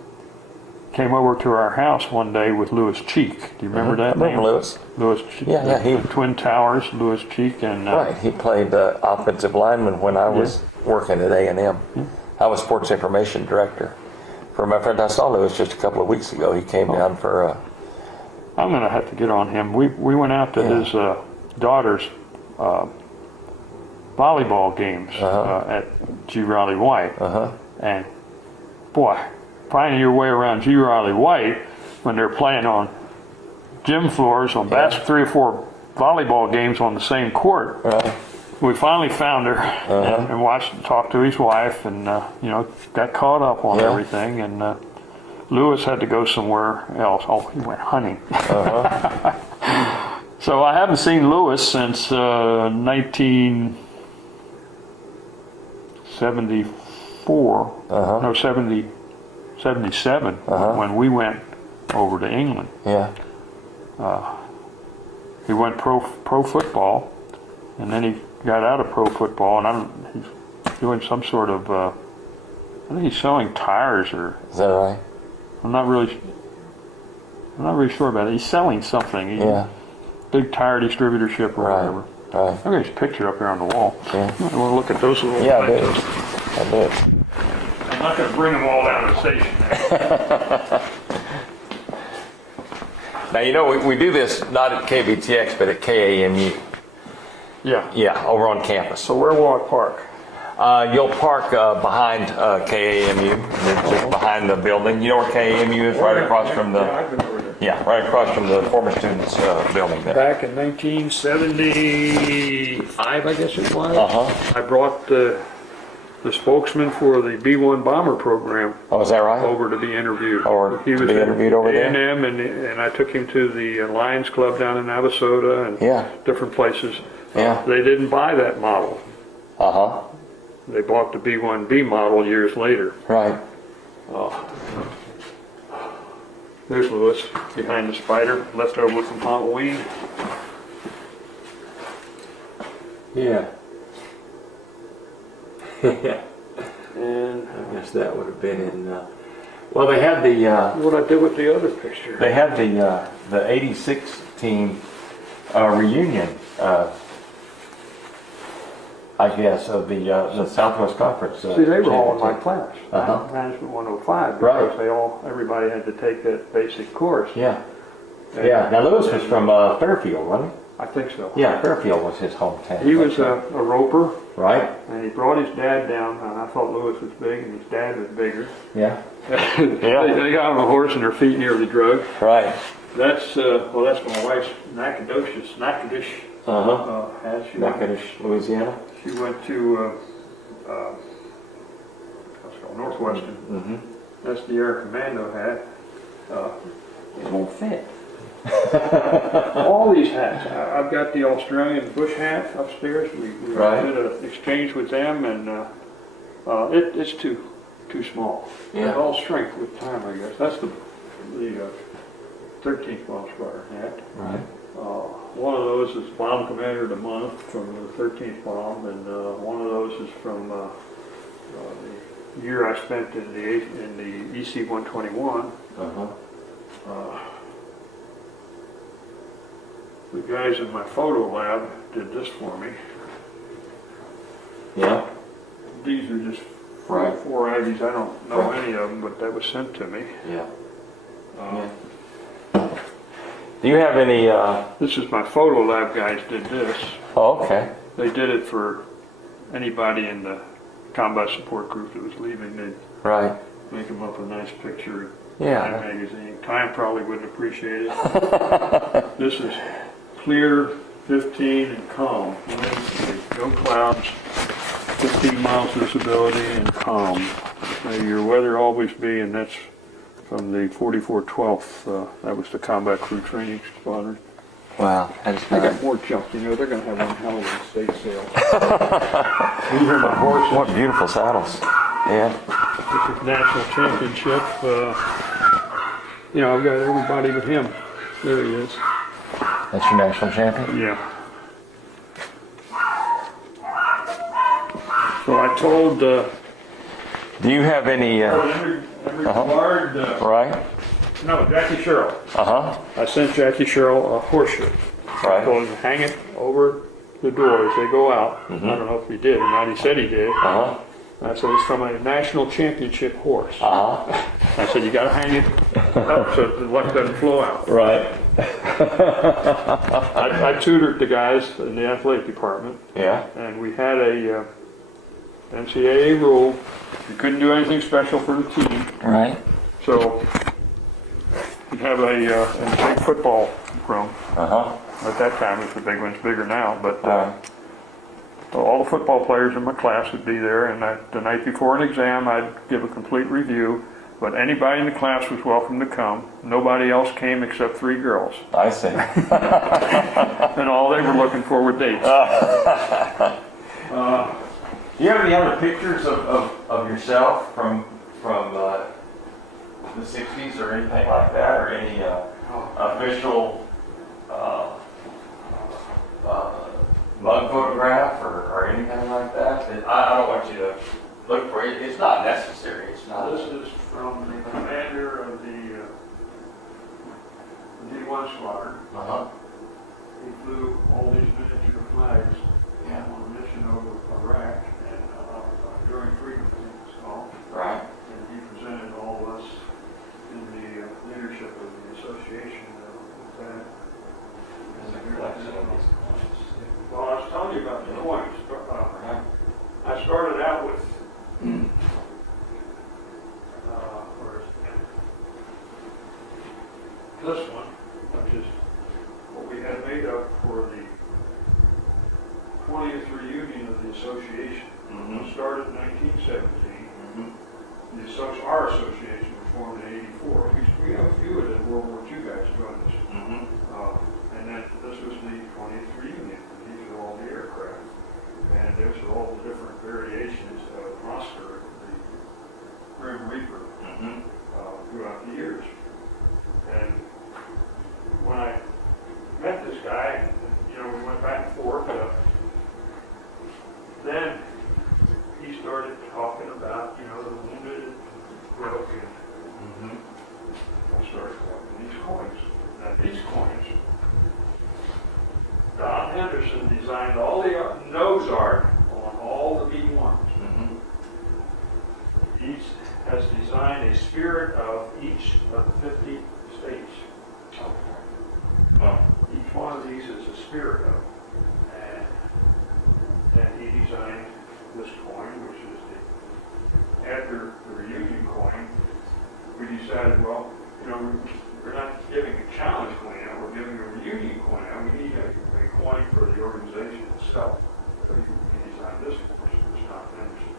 came over to our house one day with Louis Cheek. Do you remember that I remember name? Lewis. Louis Cheek. Yeah, he... The Twin Towers, Louis Cheek. And, Right, he played offensive lineman when I was working at A&M. I was sports information director. For my friend, I saw Lewis just a couple of weeks ago. He came down for... I'm going to have to get on him. We went out to his daughter's volleyball games at G. Riley White. And boy, finding your way around G. Riley White when they're playing on gym floors on 3 or 4 volleyball games on the same court. We finally found her and watched and talked to his wife and got caught up on everything. And Lewis had to go somewhere else. Oh, he went hunting. So I haven't seen Lewis since 1974. No, 77 when we went over to England. Yeah. He went pro football, and then he got out of pro football, and he's doing some sort of I think he's selling tires, or Is that right? I'm not really sure about it. He's selling something. Big tire distributorship or whatever. Right. I've got his picture up here on the wall. Yeah. You might want to look at those little Yeah, I did. pictures. I did. I'm not going to bring them all down to the station. Now, we do this not at KVTX, but at KAMU. Yeah. Yeah, over on campus. So where will I park? You'll park behind KAMU, just behind the building. You know where KAMU is, right across from the... I've been over there. Yeah, right across from the former students' building there. Back in 1975, I guess it was. Uh-huh. I brought the the spokesman for the B-1 bomber program Oh, is that right? over to be interviewed. Or he to was be interviewed over there? A&M, and I took him to the Lions Club down in Navasota and Yeah. different places. Yeah. They didn't buy that model. Uh-huh. They bought the B-1B model years later. Right. There's Lewis behind the spider, left over from Halloween. Yeah. And I guess that would have been in, well, they had the, what I did with the other picture. they had the 86 team reunion, I guess, of the Southwest Conference. See, they were all in my championship. class, Uh-huh. Management 105, Right. because everybody had to take that basic course. Yeah. And Yeah. Now, Lewis was from Fairfield, wasn't I think so. he? Yeah, Fairfield was his hometown. He was a roper, Right? and he brought his dad down, and I thought Lewis was big, and his dad was bigger. Yeah. They got on a horse and their feet nearly drug. Right. That's that's my wife's Natchitoches Uh-huh. hat. Natchitoches, Louisiana. She went to Northwestern. Mm-hmm. That's the Air Commando hat. It won't fit. All these hats. I've got the Australian bush hat upstairs. We Right. did an exchange with them, and it's too small. Yeah. It's all strength with time, I guess. That's the 13th Bomb Squadron hat. Right. One of those is Bomb Commander of the Month from the 13th Bomb, and one of those is from the year I spent in the EC-121. Uh-huh. The guys in my photo lab did this for me. Yeah. These are just Right. four IDs. I don't know Right. any of them, but that was sent to me. Yeah. Uh, Do you have any, This is my photo lab guys did this. oh, okay. They did it for anybody in the combat support group that was leaving. They'd Right. make them up a nice picture. Yeah. Time magazine. Time probably wouldn't appreciate it. This is clear, 15, and calm. No clouds, 15 miles visibility, and calm. May your weather always be, and that's from the 4412th. That was the Combat Crew Training Squadron. Wow. That's They nice. got more junk, you know. They're going to have one hell of a state sale. These are my horses. What beautiful saddles. Yeah. This is national championship. I've got everybody but him. There he is. That's your national champion? Yeah. So I told Do you have any, every guard, right? no, Jackie Sherrill. Uh-huh. I sent Jackie Sherrill a horseshoe. I Right. told him to hang it over the door as they go out. I don't know if he did or not. He said he did. Uh-huh. I said it's from a national championship horse. Uh-huh. I said you got to hang it up so the luck doesn't flow out. Right. I tutored the guys in the athletic department, Yeah. and we had a NCAA rule. You couldn't do anything special for the team. Right. So you'd have a big football room. Uh-huh. At that time, it's the big one's bigger now, but Right. all the football players in my class would be there, and the night before an exam, I'd give a complete review. But anybody in the class was welcome to come. Nobody else came except 3 girls. I see. And all they were looking for were dates. Do you have any other pictures of yourself from the 60s or anything like that, or any official mug photograph or anything like that? I don't want you to look for it. It's not necessary. It's not. This is from the commander of the D1 squadron. Uh-huh. He flew all these miniature flags on a mission over Iraq and during Freedom Day, it's called. Right. And he presented all of us in the leadership of the association with that. Well, I was telling you about the coins. I started out with this one, which is what we had made up for the 20th reunion of the association. It started in 1917. Our association was formed in '84. We have a few of the World War II guys joined us. And then this was the 20th reunion. These are all the aircraft. And those are all the different variations of Oscar, the Grim Reaper, throughout the years. And when I met this guy, you know, we went back and forth. Then he started talking about, you know, the wounded and broken. I started collecting these coins. Now these coins, Don Henderson designed all the nose art on all the B1s. Each has designed a spirit of each of the 50 states. Each one of these is a spirit of. And he designed this coin, which is after the reunion coin. We decided, well, you know, we're not giving a challenge coin out, we're giving a reunion coin out. We need a coin for the organization itself. So he designed this for us. It's not finished.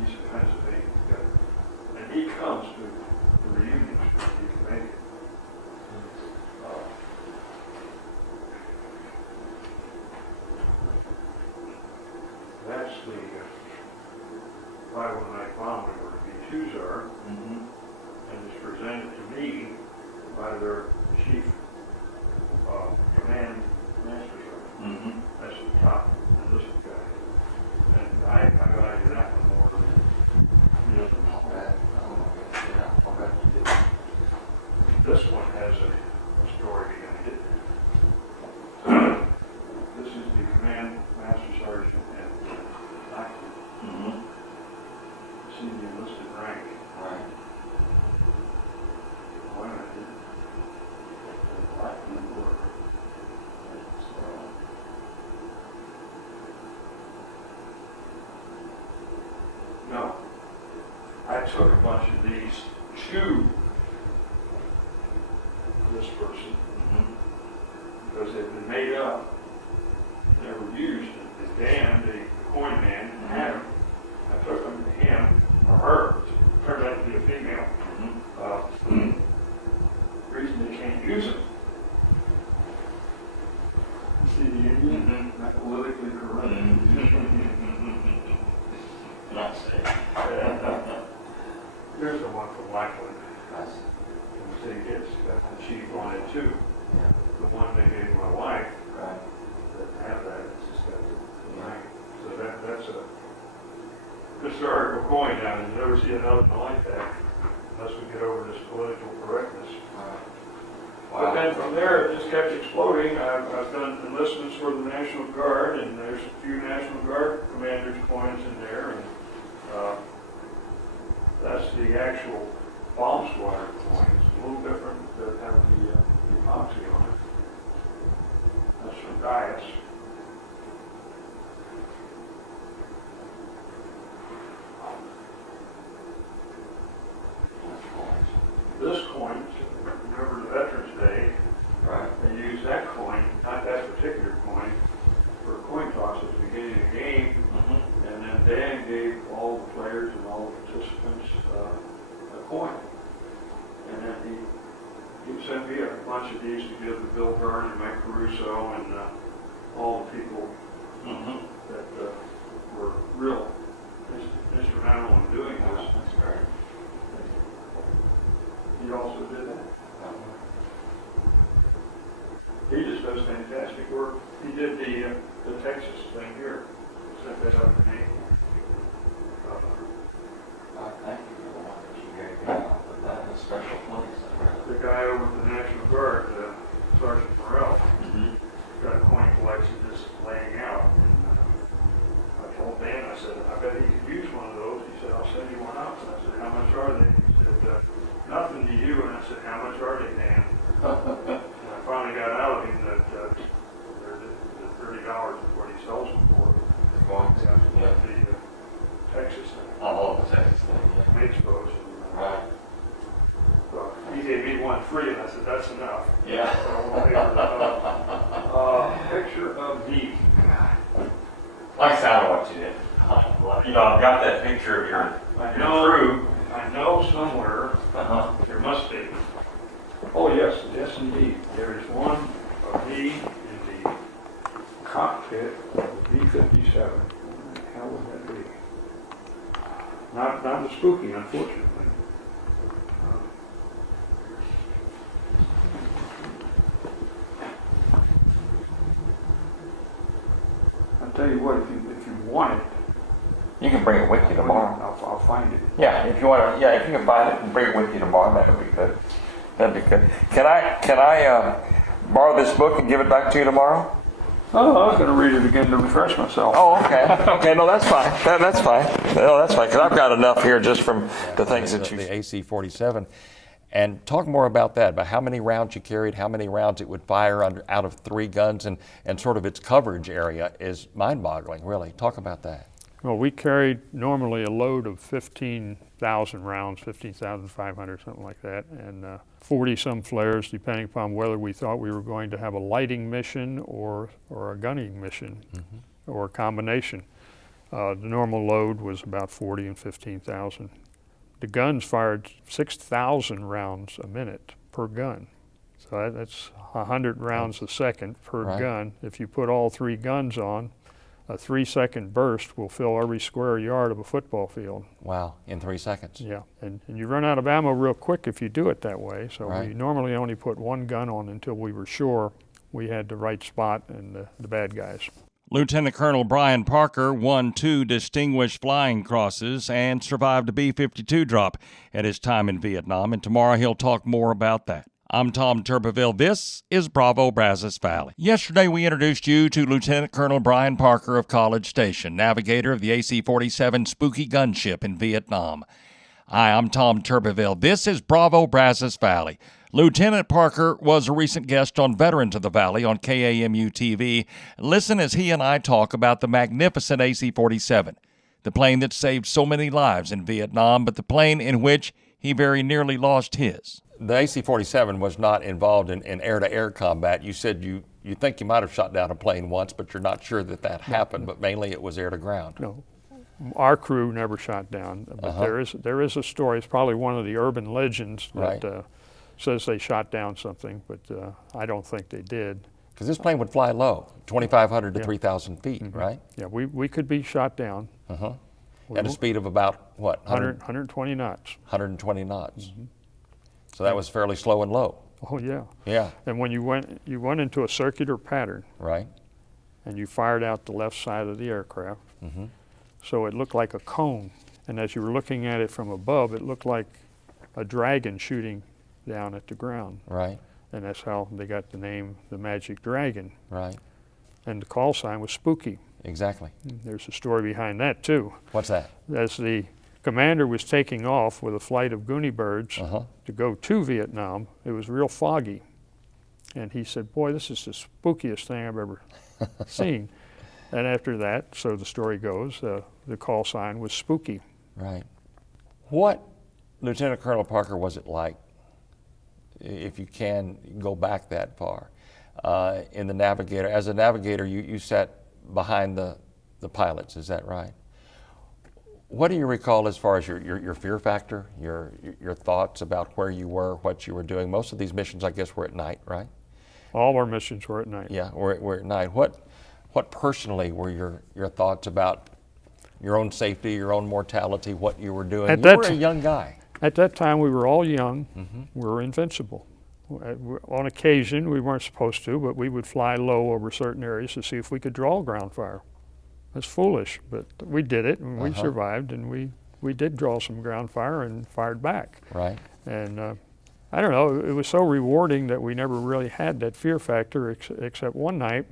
He's in Pennsylvania. And he comes to the reunions when he can make it. That's the 519 bomber where the B2s are, and it's presented to me by their chief command master sergeant. That's the top enlisted guy. And I value that one more than the other one. This one has a story behind it. This is the command master sergeant at Lockheed. This is the enlisted rank. When I did Lockheed work. No, I took a bunch of these to this person because they've been made up, never used. And Dan, the coin man, had them. I took them to him or her. Turned out to be a female. Reason they can't use them. See the Indian? Not politically correct. Not safe. Here's the one from Lackland. And the thing is, she wanted two. The one they gave my wife doesn't have that. It's just got the rank. So that's a historical coin now. You never see another one like that unless we get over this political correctness. But then from there, it just kept exploding. I've done enlistments for the National Guard, and there's a few National Guard commanders' coins in there. And that's the actual bomb squadron coin. It's a little different. They have the epoxy on it. That's from Dias. This coin, remember the Veterans Day, they used that coin, not that particular coin, for a coin toss at the beginning of the game. And then Dan gave all the players and all the participants a coin. And then he sent me a bunch of these to give to Bill Byrne and Mike Caruso and all the people that were real instrumental in doing this. That's great. He also did that. He just does fantastic work. He did the Texas thing here. Sent that up to me. Thank you for the one that you gave me. I'll put that in a special place. The guy over at the National Guard, Sergeant Morrell, got a coin collection just laying out. And, I told Dan, I said, I bet he could use one of those. He said, I'll send you one up. And I said, how much are they? He said, nothing to you. And I said, how much are they, Dan? And I finally got out of him that they're $30 is what he sells them for. The Texas thing. Oh, the Texas thing, Expos. Right. So he gave me one free, and I said, that's enough. Yeah. Picture of Dee. Like sound what you did. You know, I've got that picture of your crew. I know somewhere. There must be. Oh, yes, yes indeed. There is one of me in the cockpit of the B-57. What the hell would that be? Not the Spooky, unfortunately. I'll tell you what, if you want it, You can bring it with you tomorrow. I'll find it. Yeah, if you want to, yeah, if you can find it and bring it with you tomorrow, that would be good. That'd be good. Can I borrow this book and give it back to you tomorrow? Oh, I was going to read it again to refresh myself. Oh, okay. Okay, no, that's fine. That's fine. No, that's fine, because I've got enough here just from the things that you... The AC-47. And talk more about that, about how many rounds you carried, how many rounds it would fire out of 3 guns, and sort of its coverage area is mind-boggling, really. Talk about that. Well, we carried normally a load of 15,000 rounds, 15,500, something like that, and 40-some flares, depending upon whether we thought we were going to have a lighting mission or a gunning mission, or a combination. The normal load was about 40 and 15,000. The guns fired 6,000 rounds a minute per gun. So that's 100 rounds a second per gun. If you put all 3 guns on, a 3-second burst will fill every square yard of a football field. Wow, in 3 seconds. Yeah, and you run out of ammo real quick if you do it that way. So we normally only put 1 gun on until we were sure we had the right spot and the bad guys. Lieutenant Colonel Brian Parker won 2 distinguished flying crosses and survived a B-52 drop at his time in Vietnam, and tomorrow he'll talk more about that. I'm Tom Turbiville. This is Bravo Brazos Valley. Yesterday we introduced you to Lieutenant Colonel Brian Parker of College Station, navigator of the AC-47 Spooky gunship in Vietnam. Hi, I'm Tom Turbiville. This is Bravo Brazos Valley. Lieutenant Parker was a recent guest on Veterans of the Valley on KAMU TV. Listen as he and I talk about the magnificent AC-47, the plane that saved so many lives in Vietnam, but the plane in which he very nearly lost his. The AC-47 was not involved in air-to-air combat. You said you think you might have shot down a plane once, but you're not sure that happened, but mainly it was air-to-ground. No, our crew never shot down, but there is a story. It's probably one of the urban legends that says they shot down something, but I don't think they did. Because this plane would fly low, 2,500 to 3,000 feet, right? Yeah, we could be shot down. At a speed of about, what? 120 knots. 120 knots. So that was fairly slow and low. Oh, yeah. Yeah. And when you went into a circular pattern. Right. And you fired out the left side of the aircraft. So it looked like a cone. And as you were looking at it from above, it looked like a dragon shooting down at the ground. Right. And that's how they got the name, the Magic Dragon. Right. And the call sign was Spooky. Exactly. There's a story behind that, too. What's that? As the commander was taking off with a flight of Goonie birds to go to Vietnam, it was real foggy. And he said, boy, this is the spookiest thing I've ever seen. And after that, so the story goes, the call sign was Spooky. Right. What, Lieutenant Colonel Parker, was it like, if you can go back that far, in the navigator? As a navigator, you sat behind the pilots, is that right? What do you recall as far as your fear factor, your thoughts about where you were, what you were doing? Most of these missions, I guess, were at night, right? All our missions were at night. Yeah, were at night. What personally were your thoughts about your own safety, your own mortality, what you were doing? You were a young guy. At that time, we were all young. We were invincible. On occasion, we weren't supposed to, but we would fly low over certain areas to see if we could draw ground fire. That's foolish, but we did it, and we survived, and we did draw some ground fire and fired back. Right. And I don't know, it was so rewarding that we never really had that fear factor, except one night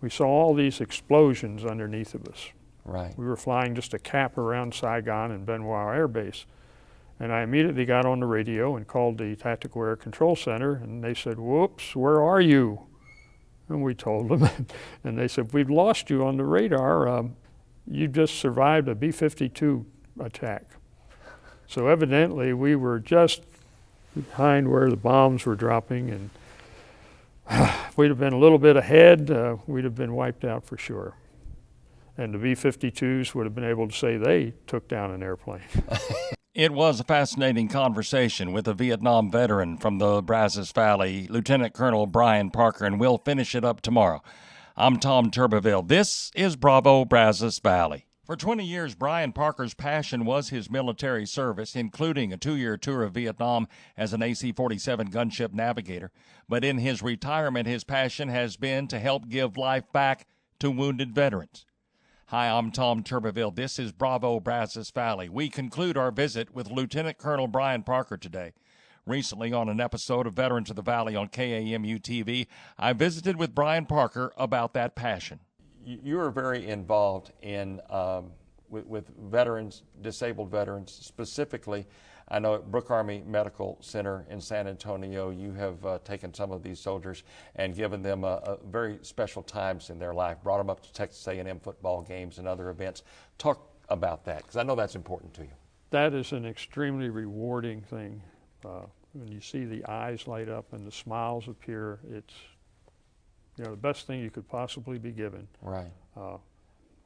we saw all these explosions underneath of us. Right. We were flying just a cap around Saigon and Ben Hoa Air Base. And I immediately got on the radio and called the Tactical Air Control Center, and they said, whoops, where are you? And we told them, and they said, we've lost you on the radar. You just survived a B-52 attack. So evidently we were just behind where the bombs were dropping, and if we'd have been a little bit ahead, we'd have been wiped out for sure. And the B-52s would have been able to say they took down an airplane. It was a fascinating conversation with a Vietnam veteran from the Brazos Valley, Lieutenant Colonel Brian Parker, and we'll finish it up tomorrow. I'm Tom Turbiville. This is Bravo Brazos Valley. For 20 years, Brian Parker's passion was his military service, including a 2-year tour of Vietnam as an AC-47 gunship navigator. But in his retirement, his passion has been to help give life back to wounded veterans. Hi, I'm Tom Turbiville. This is Bravo Brazos Valley. We conclude our visit with Lieutenant Colonel Brian Parker today. Recently, on an episode of Veterans of the Valley on KAMU-TV, I visited with Brian Parker about that passion. You are very involved in with veterans, disabled veterans specifically. I know at Brooke Army Medical Center in San Antonio, you have taken some of these soldiers and given them a very special times in their life, brought them up to Texas A&M football games and other events. Talk about that, because I know that's important to you. That is an extremely rewarding thing. When you see the eyes light up and the smiles appear, it's the best thing you could possibly be given. Right.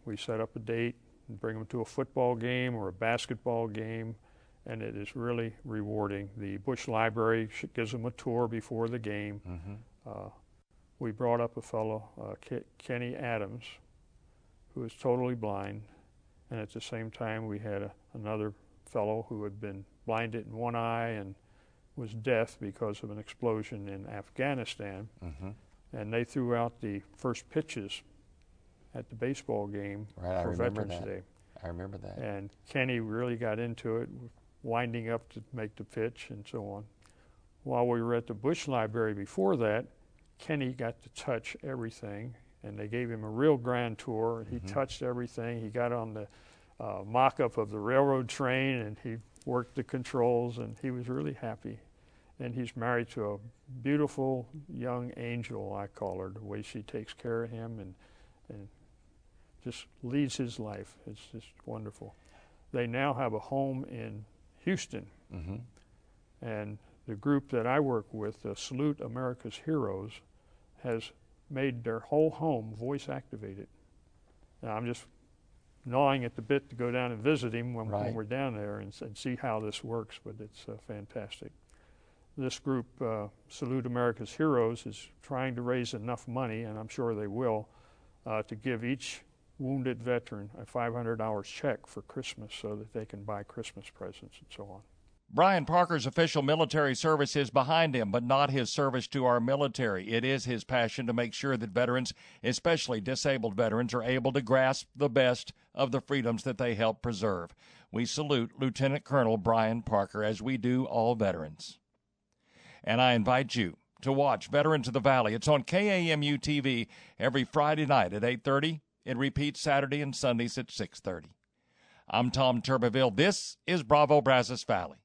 We set up a date and bring them to a football game or a basketball game, and it is really rewarding. The Bush Library gives them a tour before the game. Mm-hmm. We brought up a fellow, Kenny Adams, who is totally blind, and at the same time we had another fellow who had been blinded in one eye and was deaf because of an explosion in Afghanistan. Mm-hmm. And they threw out the first pitches at the baseball game for Veterans Day. I remember that. And Kenny really got into it, winding up to make the pitch and so on. While we were at the Bush Library before that, Kenny got to touch everything, and they gave him a real grand tour. He touched everything. He got on the mock-up of the railroad train, and he worked the controls, and he was really happy. And he's married to a beautiful young angel, I call her, the way she takes care of him and just leads his life. It's just wonderful. They now have a home in Houston. Mm-hmm. And the group that I work with, Salute America's Heroes, has made their whole home voice activated. Now, I'm just gnawing at the bit to go down and visit him when we're down there and see how this works, but it's fantastic. This group, Salute America's Heroes, is trying to raise enough money, and I'm sure they will, to give each wounded veteran a $500 check for Christmas so that they can buy Christmas presents and so on. Brian Parker's official military service is behind him, but not his service to our military. It is his passion to make sure that veterans, especially disabled veterans, are able to grasp the best of the freedoms that they help preserve. We salute Lieutenant Colonel Brian Parker, as we do all veterans. And I invite you to watch Veterans of the Valley. It's on KAMU-TV every Friday night at 8:30. It repeats Saturday and Sundays at 6:30. I'm Tom Turbiville. This is Bravo Brazos Valley.